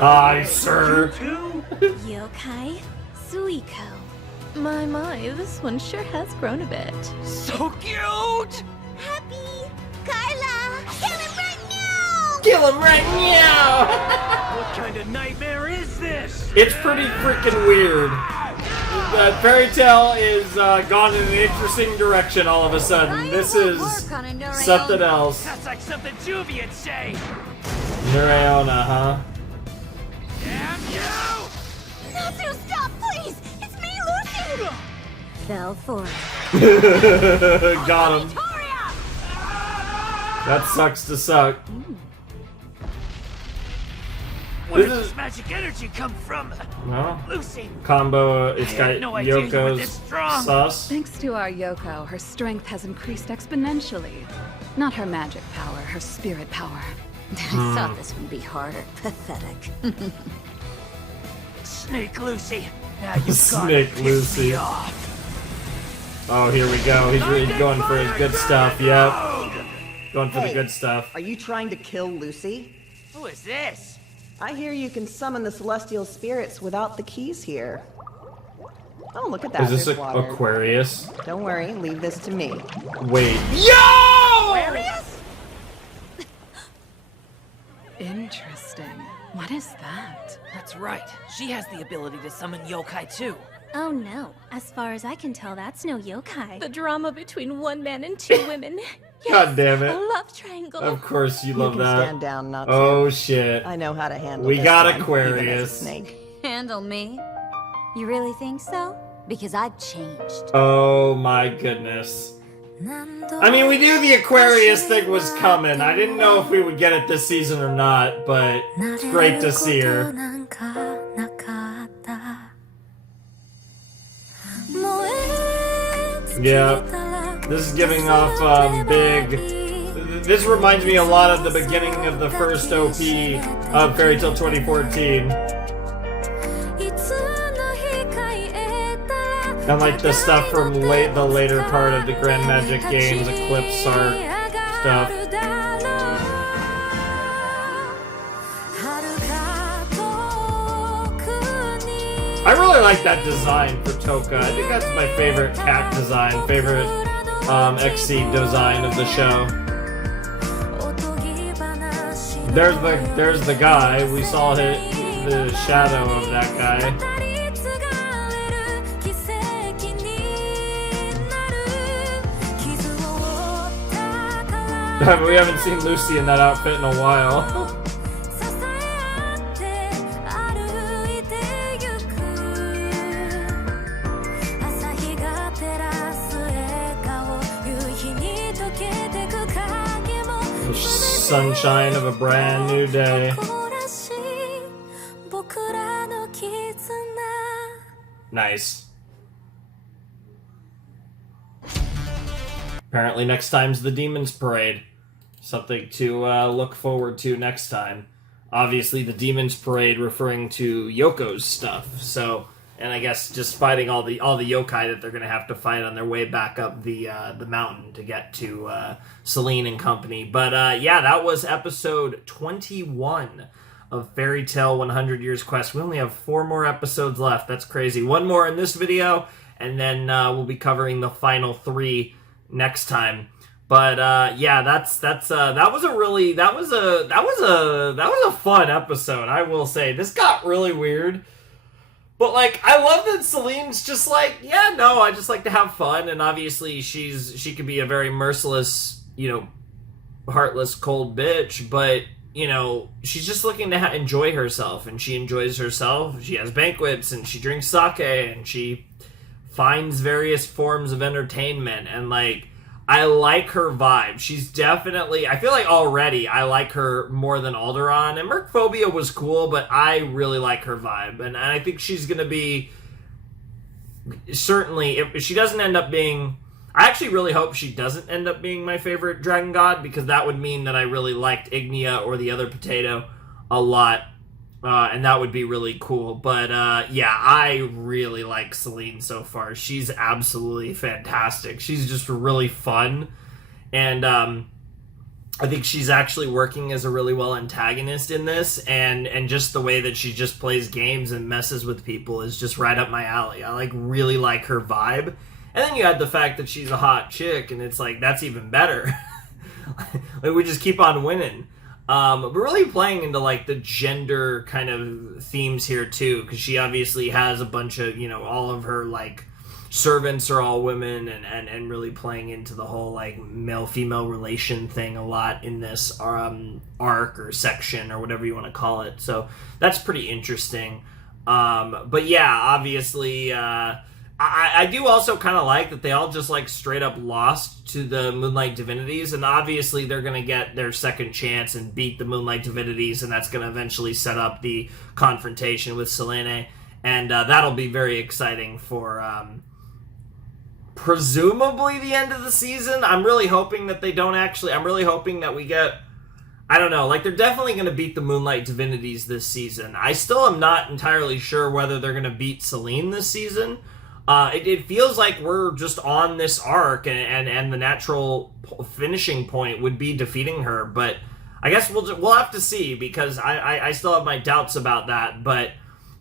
Aye, sir. yokai, Suiko. My, this one sure has grown a bit. So cute. Happy. Carla. Kill him right now. Kill him right now! What kind of nightmare is this? It's pretty freaking weird. That fairy tale is gone in an interesting direction all of a sudden. This is something else. That's like something Juvia'd say. Noreona, huh? Damn you! Natsu, stop, please. It's me, Lucy. Fell for it. Got him. That sucks to suck. Where This did is- this magic energy come from? Well, Lucy. combo. It's I got had no idea you were Yoko's this strong. sus. Thanks to our Yoko, her strength has increased exponentially. Not her magic power, her spirit power. I thought this would be harder. Pathetic. Snake Lucy. Now you've Snake got Lucy. Oh, here we go. He's really going for his good stuff. Yep. Going for the Hey, good stuff. Are you trying to kill Lucy? Who is this? I hear you can summon the celestial spirits without the keys here. Oh, look at that. Is this There's water. Aquarius? Don't worry, leave this to me. Wait. Yo! Aquarius? Interesting. What is that? That's right. She has the ability to summon yokai too. Oh no. As far as I can tell, that's no yokai. The drama between one man and two women. Yes, God damn it. a love triangle. Of course you love can that. stand down, Natsu. Oh shit. I know how to handle We this got one, even as a Aquarius. snake. Handle me? You really think so? Because I've changed. Oh my goodness. I mean, we knew the Aquarius thing was coming. I didn't know if we would get it this season or not, but it's great to see her. Yeah. This is giving off big... This reminds me a lot of the beginning of the first OP of Fairy Tail 2014. And like the stuff from the later part of the Grand Magic Games, Eclipse Arc stuff. I really like that design for Toka. I think that's my favorite cat design, favorite Exceed design of the show. There's the guy. We saw the shadow of that guy. We haven't seen Lucy in that outfit in a while. Sunshine of a brand new day. Nice. Apparently next time's the Demon's Parade. Something to look forward to next time. Obviously the Demon's Parade referring to Yoko's stuff. So, and I guess just fighting all the yokai that they're gonna have to fight on their way back up the mountain to get to Selene and company. But yeah, that was episode 21 of Fairy Tail 100 Years Quest. We only have 4 more episodes left. That's crazy. 1 more in this video, and then we'll be covering the final 3 next time. But yeah, that was a fun episode. I will say this got really weird. But, like, I love that Selene's just like, yeah, no, I just like to have fun, and obviously she could be a very merciless, you know, heartless, cold bitch, but, you know, she's just looking to enjoy herself, and she enjoys herself. She has banquets, and she drinks sake, and she finds various forms of entertainment, and, like, I like her vibe. She's definitely... I feel like already I like her more than Alderaan. And Mercphobia was cool, but I really like her vibe. And I think she's going to be... Certainly, if she doesn't end up being... I actually really hope she doesn't end up being my favorite Dragon God, because that would mean that I really liked Ignia or the other potato a lot. And that would be really cool. But yeah, I really like Selene so far. She's absolutely fantastic. She's just really fun. And I think she's actually working as a really well antagonist in this. And just the way that she just plays games and messes with people is just right up my alley. I really like her vibe. And then you add the fact that she's a hot chick, and it's like, that's even better. Like, we just keep on winning. But really playing into, like, the gender kind of themes here, too, because she obviously has a bunch of, you know, all of her, like, servants are all women, and really playing into the whole, like, male-female relation thing a lot in this arc or section or whatever you want to call it. So that's pretty interesting. But yeah, obviously, I do also kind of like that they all just, like, straight up lost to the Moonlight Divinities, and obviously they're going to get their second chance and beat the Moonlight Divinities, and that's going to eventually set up the confrontation with Selene, and that'll be very exciting for, presumably the end of the season. I'm really hoping that they don't actually... I'm really hoping that we get... I don't know, like, they're definitely going to beat the Moonlight Divinities this season. I still am not entirely sure whether they're going to beat Selene this season. It feels like we're just on this arc, and the natural finishing point would be defeating her, but I guess we'll have to see, because I still have my doubts about that. But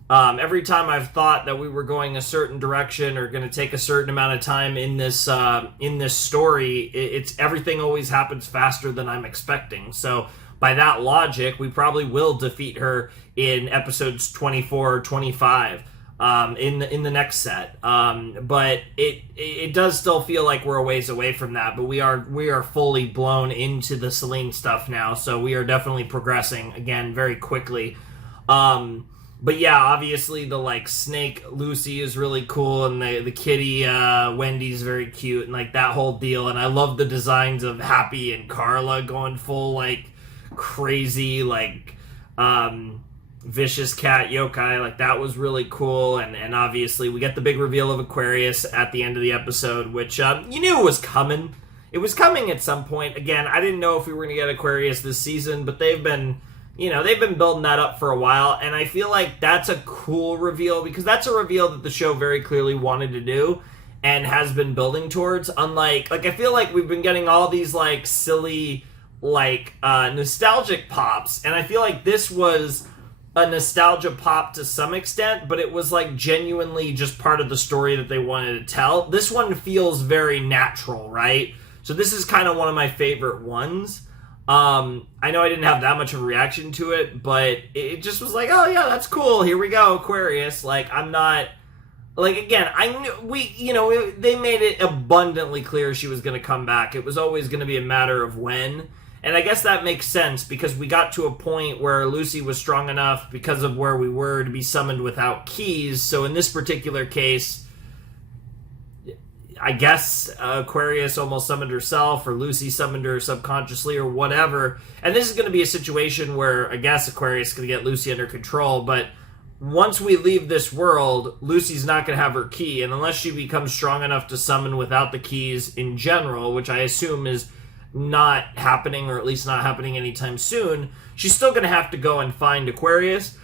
every time I've thought that we were going a certain direction or going to take a certain amount of time in this story, it's everything always happens faster than I'm expecting. So by that logic, we probably will defeat her in episodes 24 or 25. In the next set, but it does still feel like we're a ways away from that. But we are fully blown into the Selene stuff now, so we are definitely progressing again very quickly. But yeah, obviously the like snake Lucy is really cool, and the kitty Wendy's very cute, and like that whole deal. And I love the designs of Happy and Carla going full like crazy like vicious cat yokai. Like, that was really cool. And obviously we get the big reveal of Aquarius at the end of the episode, which you knew was coming. It was coming at some point. Again, I didn't know if we were going to get Aquarius this season, but they've been building that up for a while, and I feel like that's a cool reveal, because that's a reveal that the show very clearly wanted to do and has been building towards. Unlike, I feel like we've been getting all these, like, silly, like, nostalgic pops, and I feel like this was a nostalgia pop to some extent, but it was, like, genuinely just part of the story that they wanted to tell. This one feels very natural, right? So this is kind of one of my favorite ones. I know I didn't have that much of a reaction to it, but it just was like, oh yeah, that's cool. Here we go, Aquarius. Like, I'm not, like, again, I knew, they made it abundantly clear she was going to come back. It was always going to be a matter of when. And I guess that makes sense, because we got to a point where Lucy was strong enough because of where we were to be summoned without keys. So in this particular case, I guess Aquarius almost summoned herself, or Lucy summoned her subconsciously, or whatever. And this is going to be a situation where I guess Aquarius is going to get Lucy under control. But once we leave this world, Lucy's not going to have her key. And unless she becomes strong enough to summon without the keys in general, which I assume is not happening, or at least not happening anytime soon, she's still going to have to go and find Aquarius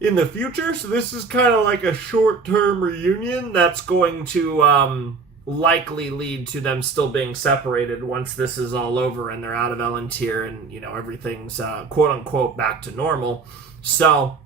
in the future. So this is kind of like a short-term reunion that's going to likely lead to them still being separated once this is all over and they're out of Elentir and, everything's quote-unquote back to normal. So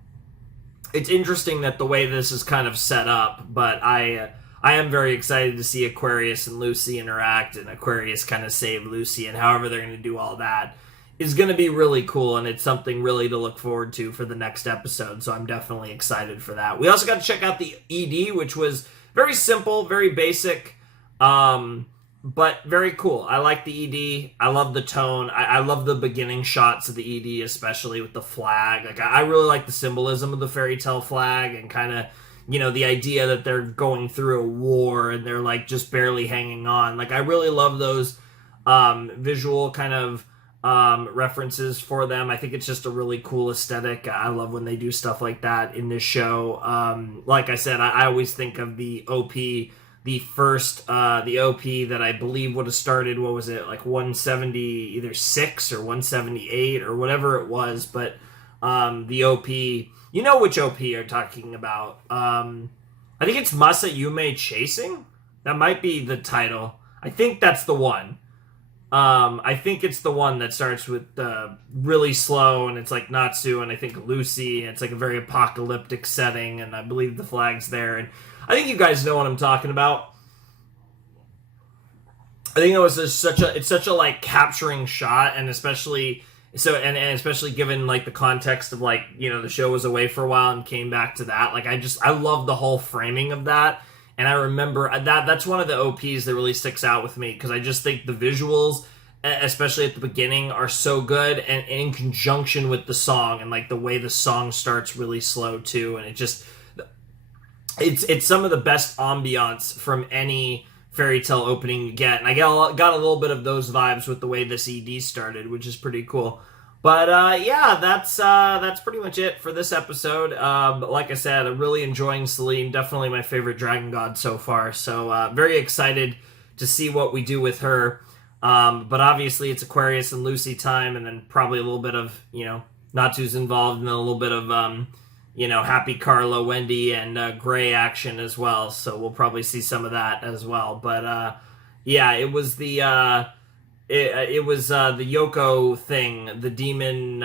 it's interesting that the way this is kind of set up, but I am very excited to see Aquarius and Lucy interact, and Aquarius kind of save Lucy, and however they're going to do all that is going to be really cool, and it's something really to look forward to for the next episode, so I'm definitely excited for that. We also got to check out the ED, which was very simple, very basic, but very cool. I like the ED. I love the tone. I love the beginning shots of the ED, especially with the flag. Like, I really like the symbolism of the fairy tale flag, and kind of, the idea that they're going through a war and they're, like, just barely hanging on. Like, I really love those visual kind of references for them. I think it's just a really cool aesthetic. I love when they do stuff like that in this show. Like I said, I always think of the OP, the first, the OP that I believe would have started, what was it, like 170, either 6 or 178 or whatever it was, but the OP, you know which OP you're talking about. I think it's Masa Yume Chasing? That might be the title. I think that's the one. I think it's the one that starts with really slow, and it's like Natsu and I think Lucy, and it's like a very apocalyptic setting, and I believe the flag's there, and I think you guys know what I'm talking about. I think it was just such a like capturing shot, and especially especially given like the context of like, the show was away for a while and came back to that. Like, I love the whole framing of that. And I remember that's one of the OPs that really sticks out with me, because I just think the visuals, especially at the beginning, are so good, and in conjunction with the song, and like the way the song starts really slow too, and it's some of the best ambiance from any fairy tale opening you get, and I got a little bit of those vibes with the way this ED started, which is pretty cool. But yeah, that's pretty much it for this episode. But like I said, I'm really enjoying Selene. Definitely my favorite dragon god so far. So very excited to see what we do with her. But obviously it's Aquarius and Lucy time, and then probably a little bit of, Natsu's involved, and then a little bit of, Happy Carla, Wendy, and Gray action as well. So we'll probably see some of that as well. But yeah, it was the... It was the Yoko thing, the demon,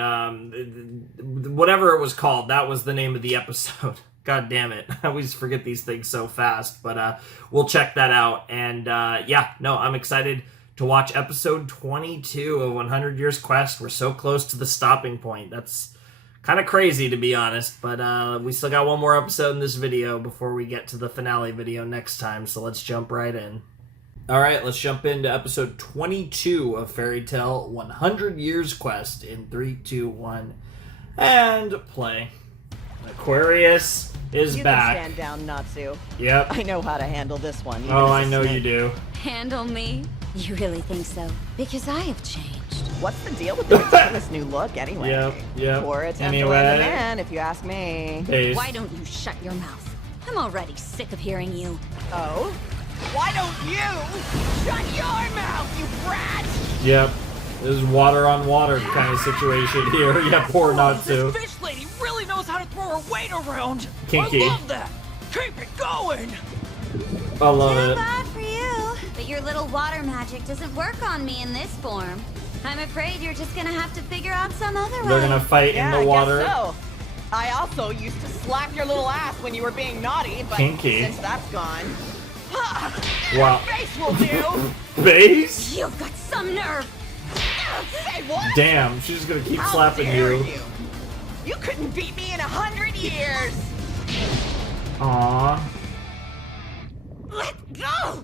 whatever it was called. That was the name of the episode. God damn it. I always forget these things so fast. But we'll check that out. And yeah, no, I'm excited to watch episode 22 of 100 Years Quest. We're so close to the stopping point. That's kind of crazy, to be honest. But we still got one more episode in this video before we get to the finale video next time. So let's jump right in. Alright, let's jump into episode 22 of Fairy Tale 100 Years Quest in 3, 2, 1, and play. Aquarius is back. You can stand down, Natsu. Yep. I know how to handle this one. Oh, I know you do. Handle me? You really think so? Because I have changed. What's the deal with this new look, anyway? Yep. Poor attempt to Anyway. land the man, if you ask me. Base. Why don't you shut your mouth? I'm already sick of hearing you. Oh? Why don't you shut your mouth, you brat? Yep. This is water on water kind of situation here. Yeah, poor Natsu. This fish lady really knows how to throw her weight around. Kinky. I love that. Keep it going. I love it. Bad for you. But your little water magic doesn't work on me in this form. I'm afraid you're just gonna have to figure out some other way. They're gonna fight in the water. I guess so. I also used to slap your little ass when you were being naughty, but Kinky. since that's gone. Wow. Face will do. Base? You've got some nerve. Say what? Damn, she's just gonna keep How slapping dare you. You couldn't beat me in 100 years. Aww. Let go.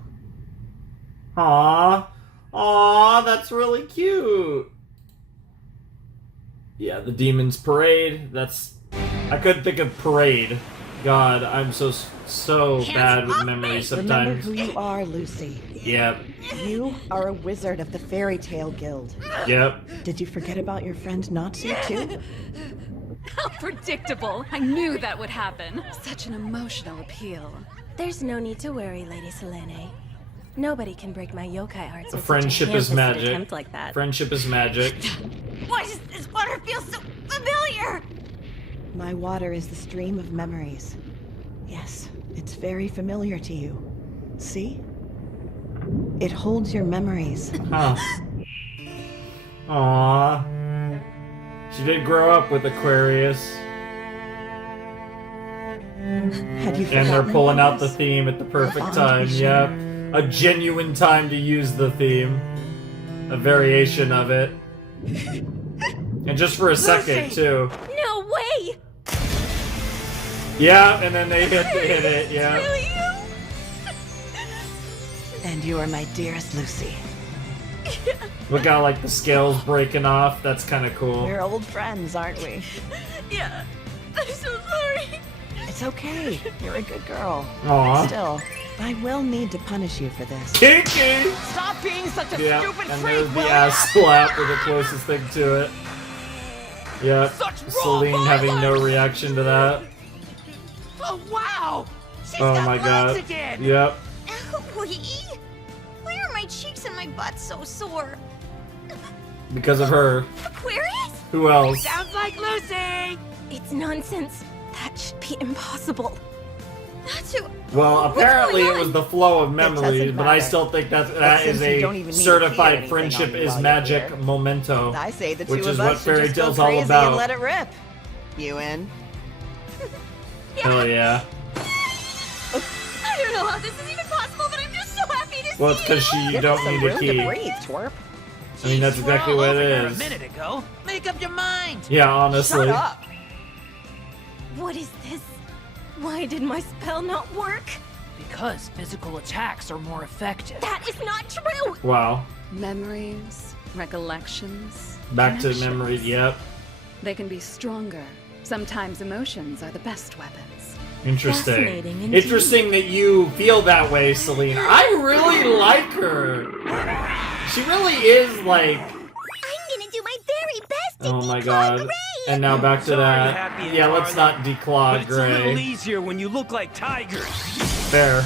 Aww. Aww, that's really cute. Yeah, the Demon's Parade. I couldn't think of Parade. God, I'm so bad with memory sometimes. Remember who you are, Lucy. Yep. You are a wizard of the Fairy Tale Guild. Yep. Did you forget about your friend Natsu, too? How predictable. I knew that would happen. Such an emotional appeal. There's no need to worry, Lady Selene. Nobody can break my yokai arts with Friendship such a is ham-fisted magic. attempt like that. Friendship is magic. Why does this water feel so familiar? My water is the stream of memories. Yes, it's very familiar to you. See? It holds your memories. Huh. Aww. She did grow up with Aquarius. Had you And they're forgotten pulling out the memories? theme at the perfect Bond time. we Yep. share. A genuine time to use the theme. A variation of it. And just for a second, too. No way! Yeah, and then they hit it, yeah. Really And you are my dearest Lucy. Look how, like, the scales breaking off. That's kind of cool. We're old friends, aren't we? Yeah, I'm so sorry. It's okay. You're a good girl. Aw. Still, I will need to punish you for this. Kinky! Stop being such a Yeah, stupid and freak, there's the will ass slap with the closest thing to it. Yep, Selene having no reaction to that. Oh wow! She's Oh got my legs god. again. Yep. Why are my cheeks and my butt so sore? Because of her. Aquarius? Who else? Sounds like Lucy! It's nonsense. That should be impossible. Natsu, Well, apparently it was the flow of doesn't memories, but I matter. still think that But is since you don't even a need to certified feel anything friendship on me is while you're magic here. memento. I say the two which is of what us should fairy just go tale's all crazy about. and let it rip. You in? Hell yeah. I don't know how this is even possible, but I'm just so happy to Well, see it's because you Give don't us some need a room key. to breathe, twerp. I mean, that's We're exactly all what over it here a is. minute ago. Make up your mind. Yeah, honestly. Shut up. What is this? Why did my spell not work? Because physical attacks are more effective. That is not true! Wow. Memories, recollections. Back to connections. memories, yep. They can be stronger. Sometimes emotions are the best weapons. Interesting. Fascinating indeed. Interesting that you feel that way, Selene. I really like her. She really is like. I'm gonna do my very best to Oh my declaw god. Gray. And now back to Sorry, that. Happy and Yeah, let's Carla, not but declaw it's a little Gray. easier when you look like tigers. Fair.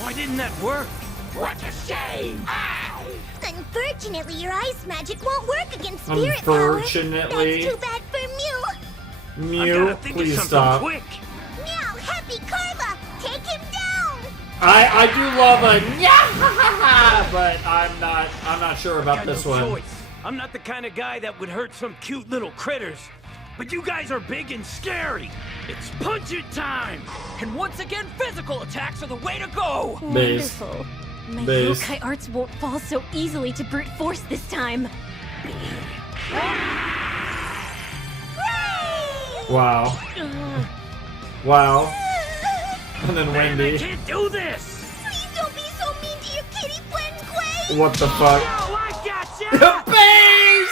Why didn't that work? What a shame! Ow! Unfortunately, your ice magic won't work against spirit Unfortunately. power. That's too bad for Mew. I Mew, gotta think of please something stop. quick. Meow, Happy Carla, take him down. I do love a yeah, but I'm not sure about Got this no one. choice. I'm not the kind of guy that would hurt some cute little critters. But you guys are big and scary. It's punch it time. And once again, physical attacks are the way to go. Base. Wonderful. My Base. yokai arts won't fall so easily to brute force this time. Wow. Wow. And then Man, I Wendy. can't do this. Please don't be so mean to your kitty friends, Quay. What the fuck? Oh, I gotcha. Base!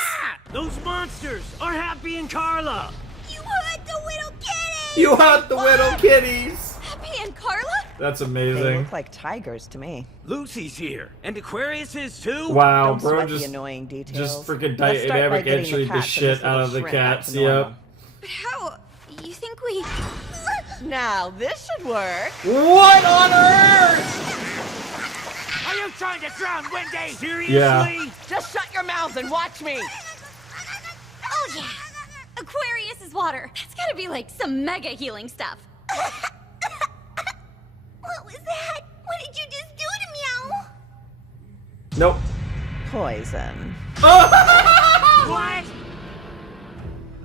Those monsters are Happy and Carla. You hurt the little kitty. You hurt the little kitties. Happy and Carla? That's They amazing. look like tigers to me. Lucy's here, and Aquarius is too. Wow, Don't bro, sweat just the annoying details. just freaking Let's start by dynamic getting entry the cats and shit this out little of the shrimp back cats. to normal. Yep. But how? You think we... Now, this should work. What on earth? Are you trying to drown Wendy? Seriously? Yeah. Just shut your mouths and watch me. Oh, yeah. Aquarius's water. That's gotta be like some mega healing stuff. What was that? What did you just do to Meow? Nope. Poison. What?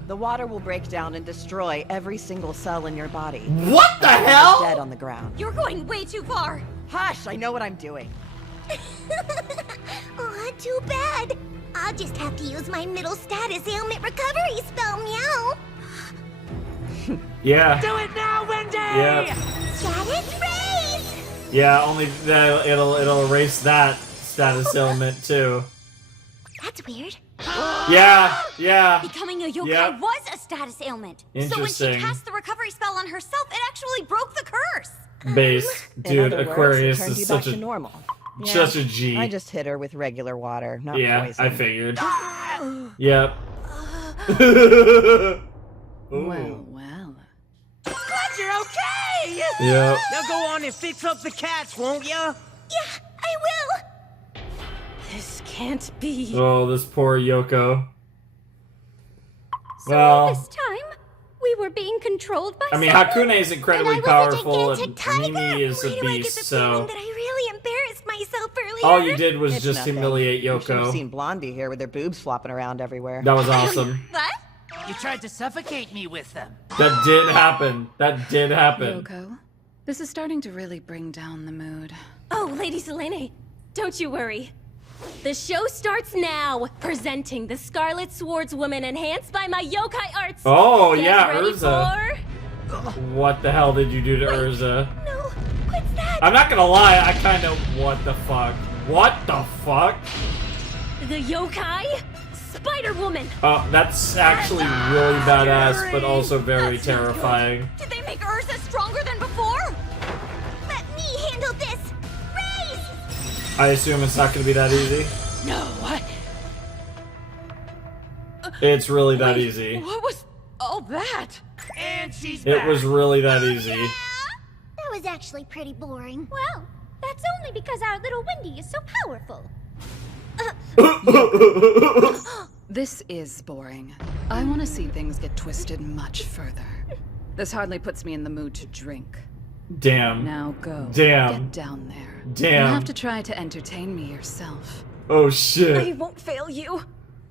The water will break down and destroy every single cell in your body. What the Everyone's hell? Dead on the ground. You're going way too far. Hush! I know what I'm doing. Aw, too bad. I'll just have to use my middle status ailment recovery spell, Meow. Yeah. Do it now, Wendy! Yep. Status raise! Yeah, only that it'll erase that status ailment too. That's weird. Yeah, yeah. Becoming a yokai Yep. was a status ailment. So when Interesting. she cast the recovery spell on herself, it actually broke the curse. Base. In Dude, other words, Aquarius it turned is you such back a to normal. such a G. I just hit her with regular water, not Yeah, poison. I figured. Yep. Well, well. Glad you're okay! Yep. Now go on and fix up the cats, won't ya? Yeah, I will. This can't be. Oh, this poor Yoko. So Well, this time, we were being controlled by I mean, someone? Hakune is incredibly And I was a powerful, and gigantic tiger. Mimi is a Why do I get beast, the so feeling that I really embarrassed myself earlier? all you did was It's just nothing. humiliate You should have Yoko. seen Blondie here with their boobs flopping around everywhere. That was awesome. What? You tried to suffocate me with them. That did happen. That did happen. Yoko, this is starting to really bring down the mood. Oh, Lady Selene, don't you worry. The show starts now, presenting the Scarlet Swordswoman enhanced by my yokai arts. Oh, Get yeah, ready Erza. for- What the hell did you do to Erza? No, what's that? I'm not gonna lie, I kind of... What the fuck? What the fuck? The yokai Spider-Woman. Oh, that's actually really badass, but also very terrifying. Did they make Erza stronger than before? Let me handle this. Raise! I assume it's not gonna be that easy. No, what? It's really that easy. What was all that? And she's It back. was really that easy. That was actually pretty boring. Well, that's only because our little Wendy is so powerful. This is boring. I want to see things get twisted much further. This hardly puts me in the mood to drink. Damn. Now go. Damn. Get down there. Damn. You'll have to try to entertain me yourself. Oh I shit. won't fail you.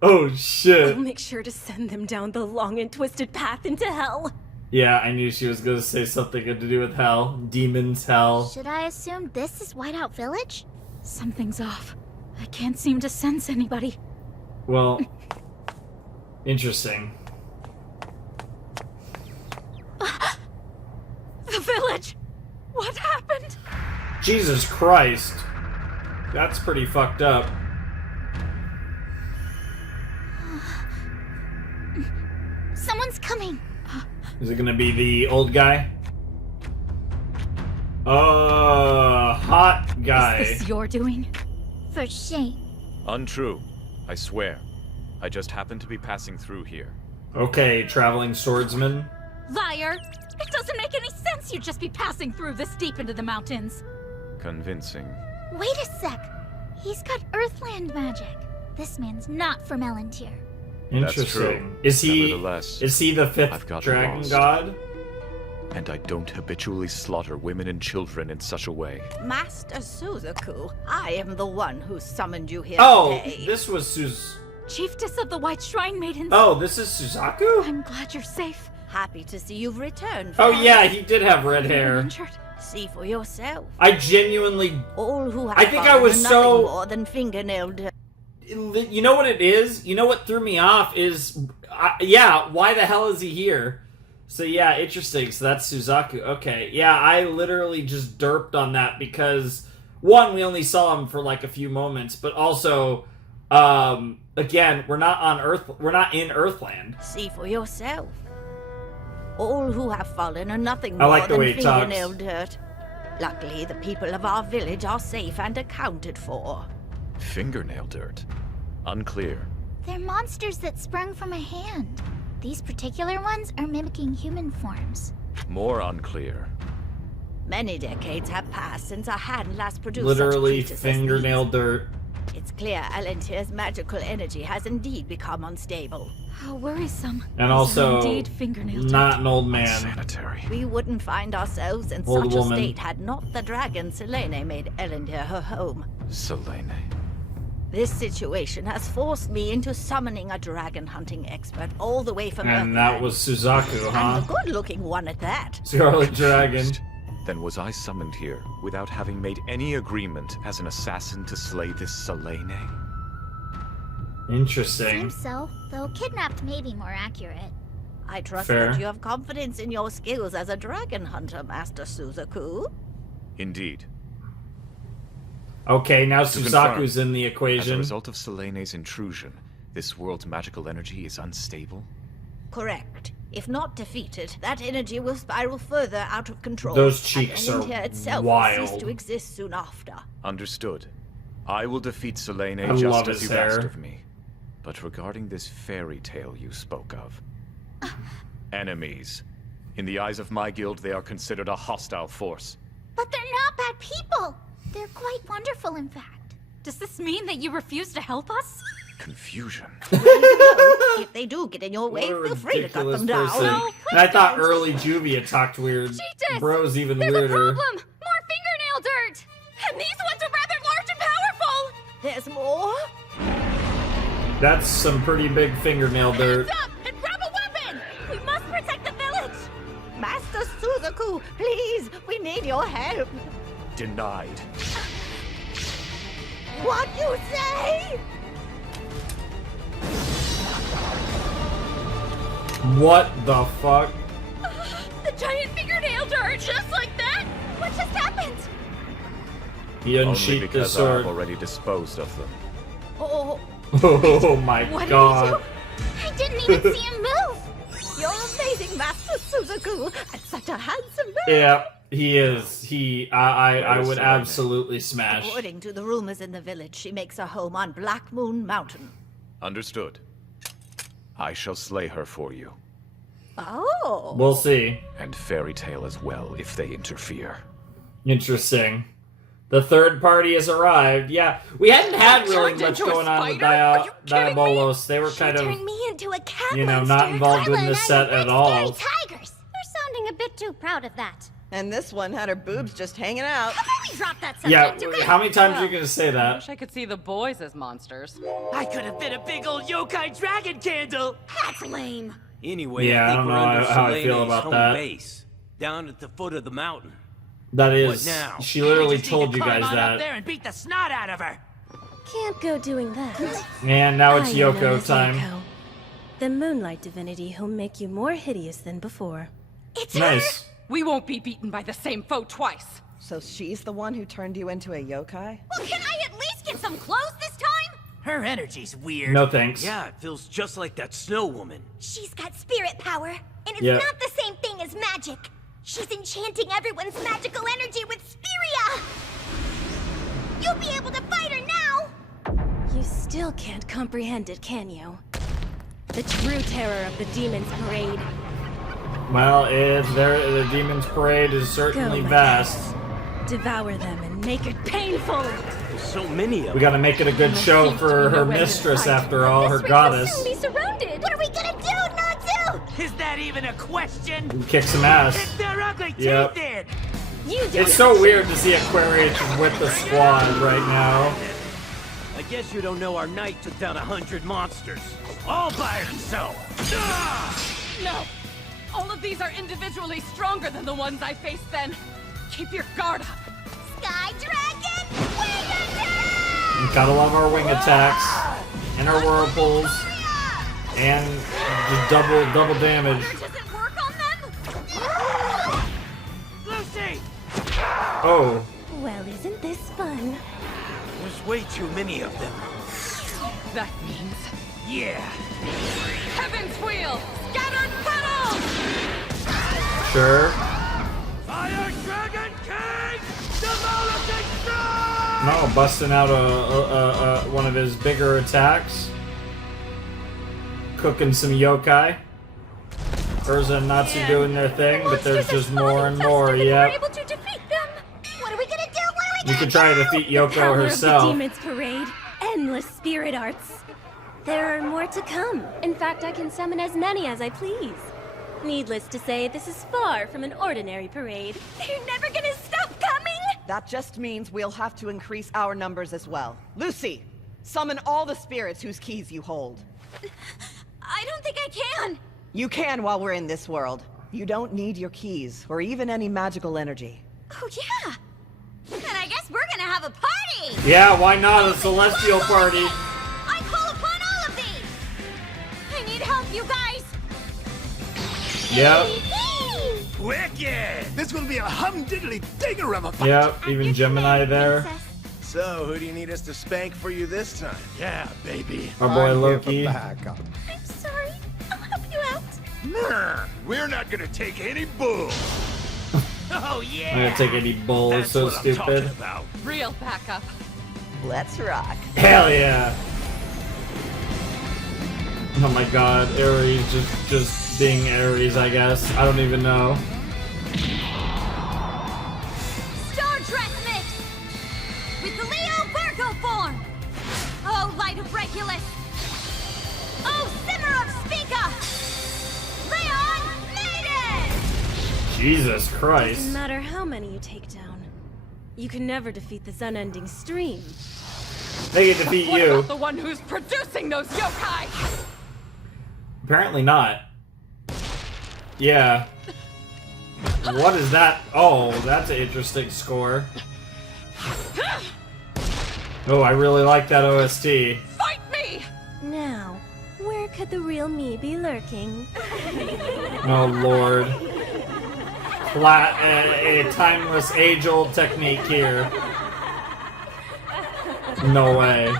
Oh shit. I'll make sure to send them down the long and twisted path into hell. Yeah, I knew she was gonna say something good to do with hell. Demons, hell. Should I assume this is Whiteout Village? Something's off. I can't seem to sense anybody. Well, interesting. The village! What happened? Jesus Christ. That's pretty fucked up. Someone's coming. Is it gonna be the old guy? Hot guy. Is this your doing? For shame. Untrue. I swear. I just happened to be passing through here. Okay, traveling swordsman. Liar! It doesn't make any sense you'd just be passing through this deep into the mountains. Convincing. Wait a sec. He's got Earthland magic. This man's not from Elentir. Interesting. That's true. Is he Nevertheless, the I've fifth gotten dragon lost. god? And I don't habitually slaughter women and children in such a way. Master Suzaku, I am the one who summoned you here Oh, today. this was Chiefess of the White Shrine Maidens. Oh, this is Suzaku? I'm glad you're safe. Happy to see you've returned. Oh friend. yeah, he did have red hair. See for yourself. I genuinely... All who have I think I fallen was are so... nothing more than fingernail dirt. You know what it is? You know what threw me off is... yeah, why the hell is he here? So yeah, interesting. So that's Suzaku. Okay. Yeah, I literally just derped on that because... One, we only saw him for like a few moments, but also... again, we're not on Earth... We're not in Earthland. See for yourself. All who have fallen are nothing I more like the than way he talks. fingernail dirt. Luckily, the people of our village are safe and accounted for. Fingernail dirt? Unclear. They're monsters that sprung from a hand. These particular ones are mimicking human forms. More unclear. Many decades have passed since a hand last produced Literally such creatures fingernail as these. dirt. It's clear Elentir's magical energy has indeed become unstable. How worrisome. And These are also, indeed fingernail not dirt. an old man. Sanitary. We wouldn't find ourselves in Old such woman. a state had not the dragon Selene made Elentir her home. Selene. This situation has forced me into summoning a dragon hunting expert all the way from And that was Suzaku, huh? And a good-looking one at that. Scarlet Dragon. Then was I summoned here without having made any agreement as an assassin to slay this Selene? Interesting. Seems so, though kidnapped may be more accurate. I trust Fair. that you have confidence in your skills as a dragon hunter, Master Suzaku. Indeed. Okay, now To Suzaku's confirm, in the As a equation. result of Selene's intrusion, this world's magical energy is unstable? Correct. If not defeated, that energy will spiral further out of control. Those cheeks and are Elentir itself wild. will cease to exist soon after. Understood. I will defeat Selene I love just his as you've hair. asked of me. But regarding this fairy tale you spoke of... Enemies. In the eyes of my guild, they are considered a hostile force. But they're not bad people. They're quite wonderful, in fact. Does this mean that you refuse to help us? Confusion. If they do get in your way, What a feel free to cut ridiculous them down. person. No, And I thought early Juvia talked weird. Cheetahs! Bro's even There's weirder. a problem! More fingernail dirt! And these ones are rather large and powerful! There's more? That's some pretty big fingernail dirt. Hands up and grab a weapon! We must protect the village! Master Suzaku, please, we need your help. Denied. What you say? What the fuck? The giant fingernail dirt! Just like that? What just happened? He Only unsheathed his because I sword. have already disposed of them. Oh, Oh my What god. I didn't even see him move. you're amazing, Master Suzaku, and such a handsome man. Yeah, he is. I would Selene? absolutely smash. According to the rumors in the village, she makes her home on Black Moon Mountain. Understood. I shall slay her for you. Oh. We'll see. And Fairy Tale as well, if they interfere. Interesting. The third party has arrived. Yeah, we hadn't had really turned much into a going on with spider? Are you kidding me? Diabolos. They were kind Turned of, me into a cat you know, monster. not involved in Carla the and I set were at big all. scary tigers. You're sounding a bit too proud of that. And this one had her boobs just hanging out. How about we drop that Yeah, subject, okay? how many times are you gonna say I that? wish I could see the boys as monsters. I could have been a big old yokai dragon candle. That's lame. Anyway, Yeah, I I think don't we're know under how I feel Selene's about home that. base, down at the foot of the mountain. That is, What now? she literally We just told need you to climb guys on up that. there and beat the snot out of her. Can't go doing that. And now it's I am known Yoko as time. Yoko, the Moonlight divinity who'll make you more hideous than before. Nice. We won't be beaten by the same foe twice. So she's the one who turned you into a yokai? Well, can I at least get some clothes this time? Her energy's weird. No thanks. Yeah, it feels just like that snow woman. She's got spirit power, and it's Yeah. not the same thing as magic. She's enchanting everyone's magical energy with Spiria! You'll be able to fight her now! You still can't comprehend it, can you? The true terror of the Demon's Parade. Well, the Demon's Parade is certainly Go, my vast. Devour them and make it painful! There's so many of them. We gotta make it a good show for her way to mistress, fight. after all, her We'll goddess. soon be surrounded. What are we gonna do, Natsu? Is that even a question? Kick some ass. Kick their ugly Yep. teeth in. You do It's so weird to see Aquarius with the squad right now. I guess you don't know our knight took down 100 monsters. All by herself. No! All of these are individually stronger than the ones I faced then. Keep your guard up. Sky Dragon, wing attack! Gotta love our wing attacks and our whirlpools and the double damage. doesn't work on them? Lucy! Oh, Well, isn't this fun? There's way too many of them. That means Yeah. Heaven's Wheel! Scattered petals! sure. Fire Dragon King! No, busting out one of his bigger attacks. Cooking some yokai. Erza and Natsu doing their thing, but there's just more and more. Yep. Able to defeat them. What are we gonna do? You could try to defeat Yoko Power herself. of the Demons Parade. Endless spirit arts. There are more to come. In fact, I can summon as many as I please. Needless to say, this is far from an ordinary parade. They're never gonna stop coming. That just means we'll have to increase our numbers as well. Lucy, summon all the spirits whose keys you hold. I don't think I can. You can while we're in this world. You don't need your keys, or even any magical energy. Oh yeah. And I guess we're gonna have a party. Yeah, why not? A celestial party. I call upon all of these. I need help, you guys. Yep. Wicked! This will be a hum-diddly-dinger of a fight. Yep, even Gemini there. So, who do you need us to spank for you this time? Yeah, baby. Our boy Loki. I'm sorry. I'll help you out. We're not gonna take any bull. Oh yeah. I'm gonna take any bull. It's so That's what I'm stupid. talking about. Real backup. Let's rock. Hell yeah. Oh my god, Ares just being Ares, I guess. I don't even know. Star Dress Mix with the Leo Virgo form. Oh, Light of Regulus. Oh, Simmer of Spica. Leon Maiden. Jesus Doesn't Christ. matter how many you take down. You can never defeat this unending stream. They can defeat What you. about the one who's producing those yokai? Apparently not. Yeah. What is that? Oh, that's an interesting score. Oh, I really like that OST. Fight me! Now, where could the real me be lurking? Oh lord. A timeless, age-old technique here. No way.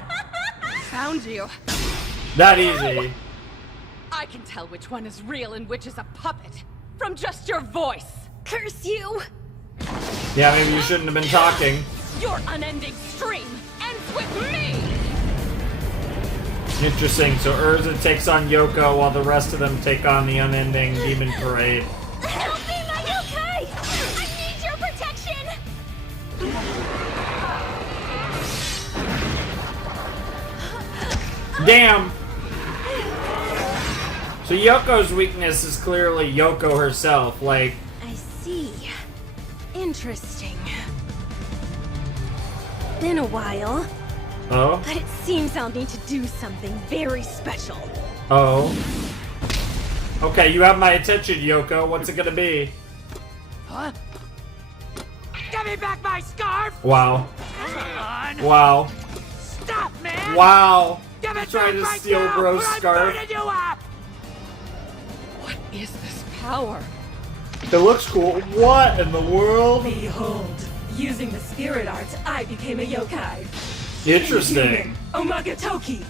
Found you. That easy. I can tell which one is real and which is a puppet from just your voice. Curse you! Yeah, maybe you shouldn't have been talking. Your unending stream ends with me! Interesting. So Erza takes on Yoko while the rest of them take on the unending demon parade. Help me, my yokai! I need your protection! Damn! So Yoko's weakness is clearly Yoko herself, like... I see. Interesting. Been a while, Oh? but it seems I'll need to do something very special. Oh. Okay, you have my attention, Yoko. What's it gonna be? Huh? Give me back my scarf! Wow. Come on! Wow. Stop, man! Wow. Give it Trying back to right steal now, bro's or I'm scarf. burning you up! What is this power? It looks cool. What in the world? Behold, using the spirit arts, I became a yokai. Interesting. Omagatoki.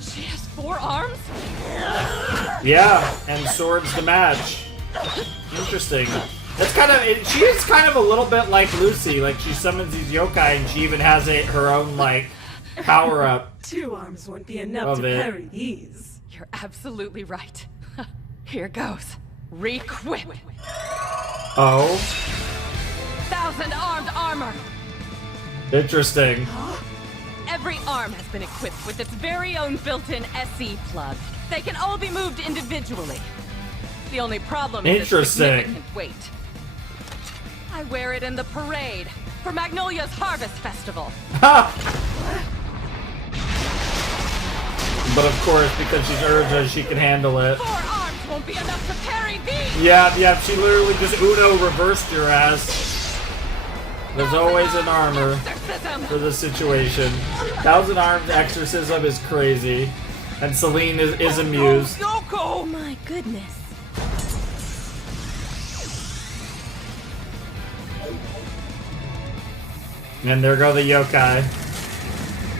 She has 4 arms? Yeah, and swords to match. Interesting. That's kind of. She is kind of a little bit like Lucy. Like she summons these yokai, and she even has her own like power up. 2 arms wouldn't be enough to parry these. You're absolutely right. Here goes. Requip. Oh. 1,000-armed armor. Interesting. Every arm has been equipped with its very own built-in SE plug. They can all be moved individually. The only problem is its significant weight. I wear it in the parade for Magnolia's Harvest Festival. But of course, because she's Erza, she can handle it. 4 arms won't be enough to parry these! Yeah, she literally just Uno reversed your ass. There's always an armor for this situation. 1,000 arms exorcism is crazy. And Selene is amused. Yoko! My goodness. And there go the yokai.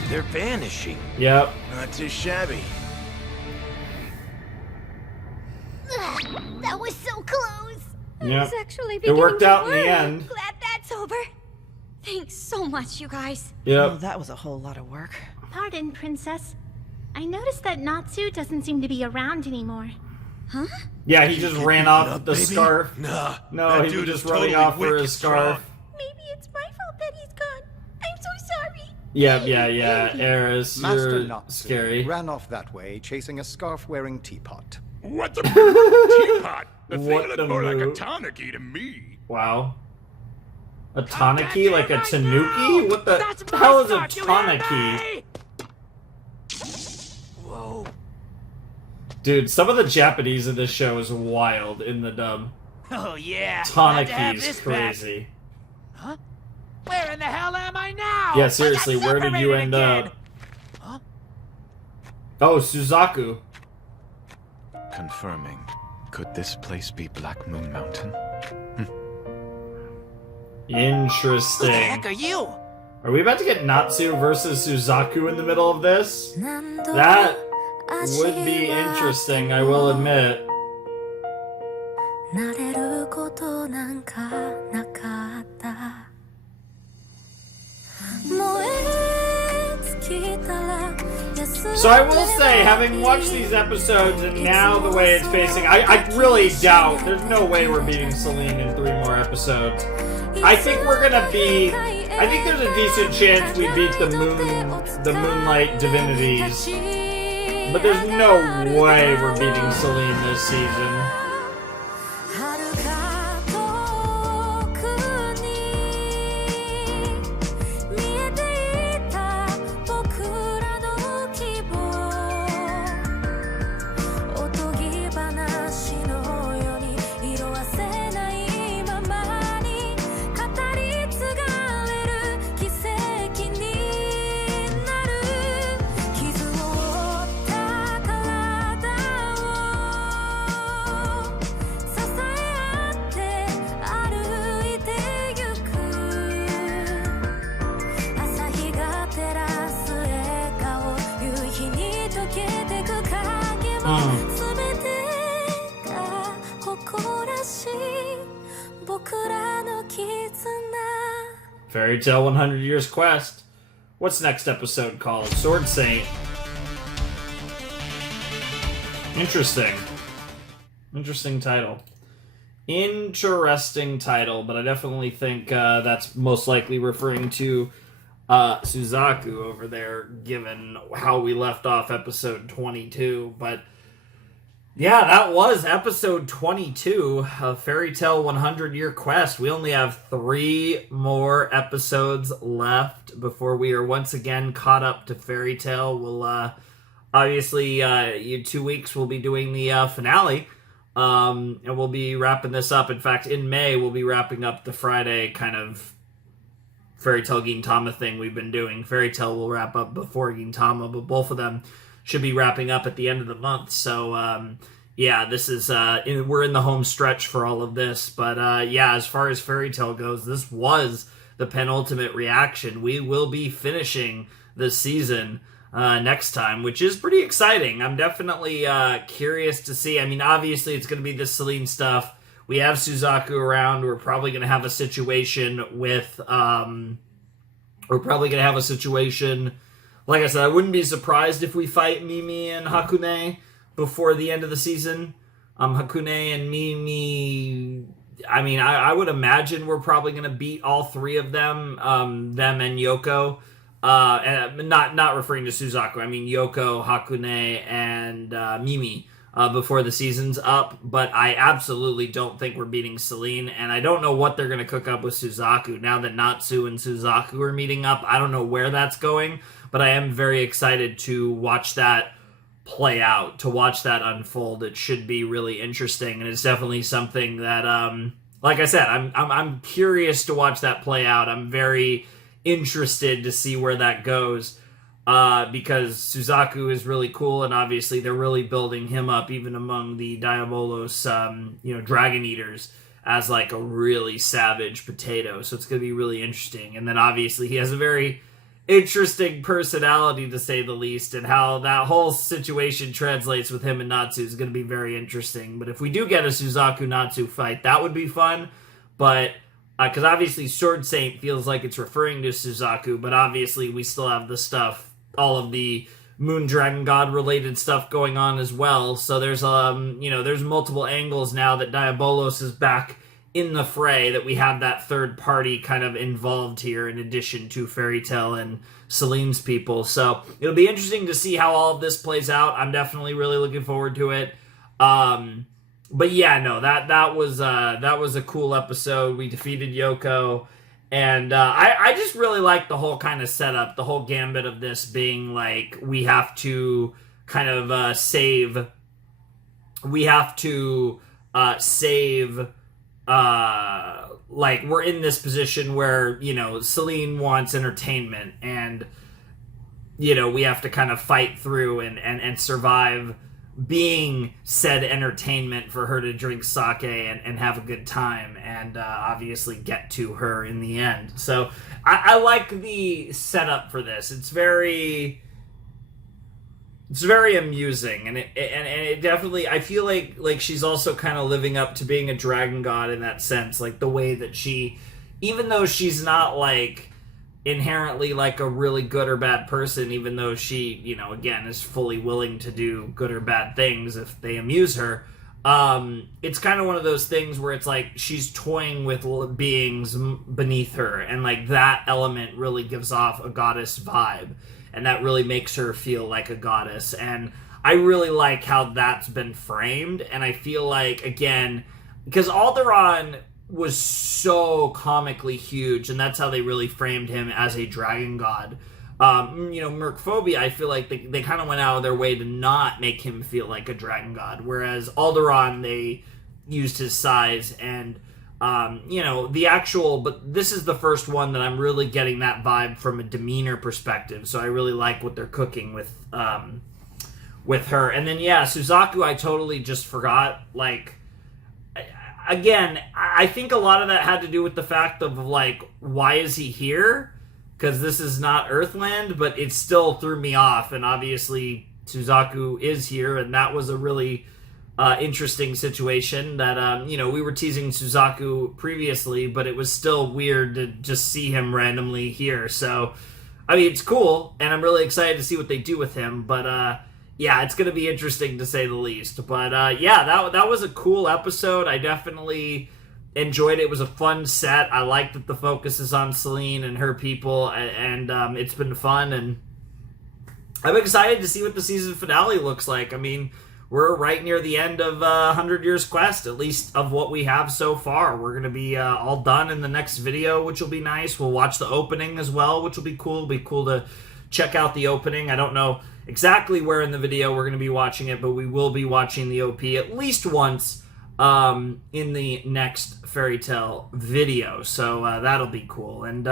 They're vanishing. Yep. Not too shabby. That was so close. Yep. actually It worked beginning to out in the work. end. Glad that's over. Thank Thanks so much, you guys. Yep. Oh, that was a whole lot of work. Pardon, Princess. I noticed that Natsu doesn't seem to be around anymore. Huh? Yeah, he just ran off with the baby? scarf. Nah, No, that he dude was is just running totally off for wicked his scarf. strong. Maybe it's my fault that he's gone. I'm so sorry. Yeah. Eris, Master you're Natsu scary. ran off that way, chasing a scarf-wearing teapot. What the teapot? The thing What looked the more like a moo? tonic to me. Wow. A Taniki? Like a Tanuki? What the hell is a Taniki? Whoa. Dude, some of the Japanese in this show is wild in the dub. Oh yeah. Glad to have Taniki's this back. crazy. Huh? Where in the hell am I now? Yeah, seriously, where did you end up? Huh? Oh, Suzaku. Confirming. Could this place be Black Moon Mountain? Interesting. Who the heck are you? Are we about to get Natsu versus Suzaku in the middle of this? That would be interesting, I will admit. So I will say, having watched these episodes and now the way it's pacing, I really doubt, there's no way we're beating Selene in 3 more episodes. I think we're gonna be, I think there's a decent chance we beat the Moonlight Divinities. But there's no way we're beating Selene this season. Fairy Tale 100 Years Quest. What's next episode called? Sword Saint. Interesting. Interesting title. Interesting title, but I definitely think that's most likely referring to Suzaku over there, given how we left off episode 22. But yeah, that was episode 22 of Fairy Tale 100 Year Quest. We only have 3 more episodes left before we are once again caught up to Fairy Tale. We'll obviously, in 2 weeks, we'll be doing the finale, and we'll be wrapping this up. In fact, in May, we'll be wrapping up the Friday kind of Fairy Tale Gintama thing we've been doing. Fairy Tale will wrap up before Gintama, but both of them should be wrapping up at the end of the month. So, yeah, this is, we're in the home stretch for all of this. But, yeah, as far as Fairy Tale goes, this was the penultimate reaction. We will be finishing the season next time, which is pretty exciting. I'm definitely curious to see. I mean, obviously, it's going to be the Selene stuff. We have Suzaku around. We're probably going to have a situation with, like I said, I wouldn't be surprised if we fight Mimi and Hakune before the end of the season. Hakune and Mimi, I mean, I would imagine we're probably going to beat all 3 of them, them and Yoko. And not referring to Suzaku, I mean Yoko, Hakune, and Mimi before the season's up. But I absolutely don't think we're beating Selene, and I don't know what they're going to cook up with Suzaku. Now that Natsu and Suzaku are meeting up, I don't know where that's going. But I am very excited to watch that play out, to watch that unfold. It should be really interesting, and it's definitely something that, like I said, I'm curious to watch that play out. I'm very interested to see where that goes, because Suzaku is really cool, and obviously they're really building him up, even among the Diabolos, Dragon Eaters, as like a really savage potato. So it's going to be really interesting. And then obviously he has a very interesting personality, to say the least, and how that whole situation translates with him and Natsu is going to be very interesting. But if we do get a Suzaku-Natsu fight, that would be fun. But Because obviously Sword Saint feels like it's referring to Suzaku, but obviously we still have the stuff, all of the Moon Dragon God related stuff going on as well. So there's there's multiple angles now that Diabolos is back in the fray, that we have that third party kind of involved here in addition to Fairy Tail and Selene's people. So it'll be interesting to see how all of this plays out. I'm definitely really looking forward to it. But yeah, no, that was a cool episode. We defeated Yoko, and I just really like the whole kind of setup, the whole gambit of this being like we have to kind of save like we're in this position where, Selene wants entertainment, and we have to kind of fight through and survive being said entertainment for her to drink sake and have a good time, and obviously get to her in the end. So I like the setup for this. It's very amusing, and it definitely, I feel like she's also kind of living up to being a dragon god in that sense, like the way that she, even though she's not like inherently like a really good or bad person, even though she, again, is fully willing to do good or bad things if they amuse her, it's kind of one of those things where it's like she's toying with beings beneath her, and like that element really gives off a goddess vibe, and that really makes her feel like a goddess. And I really like how that's been framed, and I feel like, again, because Alderaan was so comically huge, and that's how they really framed him as a dragon god. Mercphobia, I feel like they kind of went out of their way to not make him feel like a dragon god, whereas Alderaan, they used his size and the actual, but this is the first one that I'm really getting that vibe from a demeanor perspective, so I really like what they're cooking with her. And then Suzaku, I totally just forgot, like, again, I think a lot of that had to do with the fact of, like, why is he here? Because this is not Earthland, but it still threw me off, and obviously Suzaku is here, and that was a really interesting situation that, we were teasing Suzaku previously, but it was still weird to just see him randomly here. So, I mean, it's cool, and I'm really excited to see what they do with him, but, it's going to be interesting to say the least. But, that was a cool episode. I definitely enjoyed it. It was a fun set. I like that the focus is on Selene and her people, and it's been fun, and I'm excited to see what the season finale looks like. I mean, we're right near the end of 100 Years Quest, at least of what we have so far. We're going to be all done in the next video, which will be nice. We'll watch the opening as well, which will be cool. It'll be cool to check out the opening. I don't know exactly where in the video we're going to be watching it, but we will be watching the OP at least once in the next Fairy Tail video. So that'll be cool. And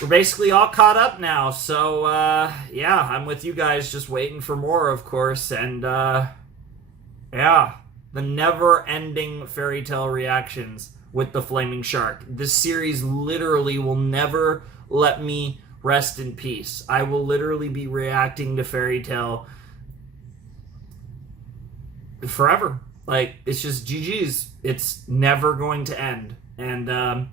we're basically all caught up now. So I'm with you guys, just waiting for more, of course. And the never-ending Fairy Tail reactions with the Flaming Shark. This series literally will never let me rest in peace. I will literally be reacting to Fairy Tail forever. Like, it's just GG's. It's never going to end. And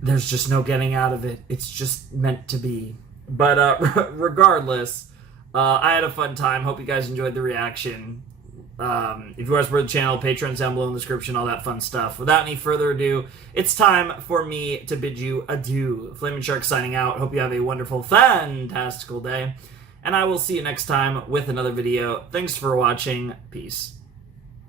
there's just no getting out of it. It's just meant to be. But regardless, I had a fun time. Hope you guys enjoyed the reaction. If you want to support the channel, Patreon's down below in the description, all that fun stuff. Without any further ado, it's time for me to bid you adieu. Flaming Shark signing out. Hope you have a wonderful, fantastical day. And I will see you next time with another video. Thanks for watching. Peace.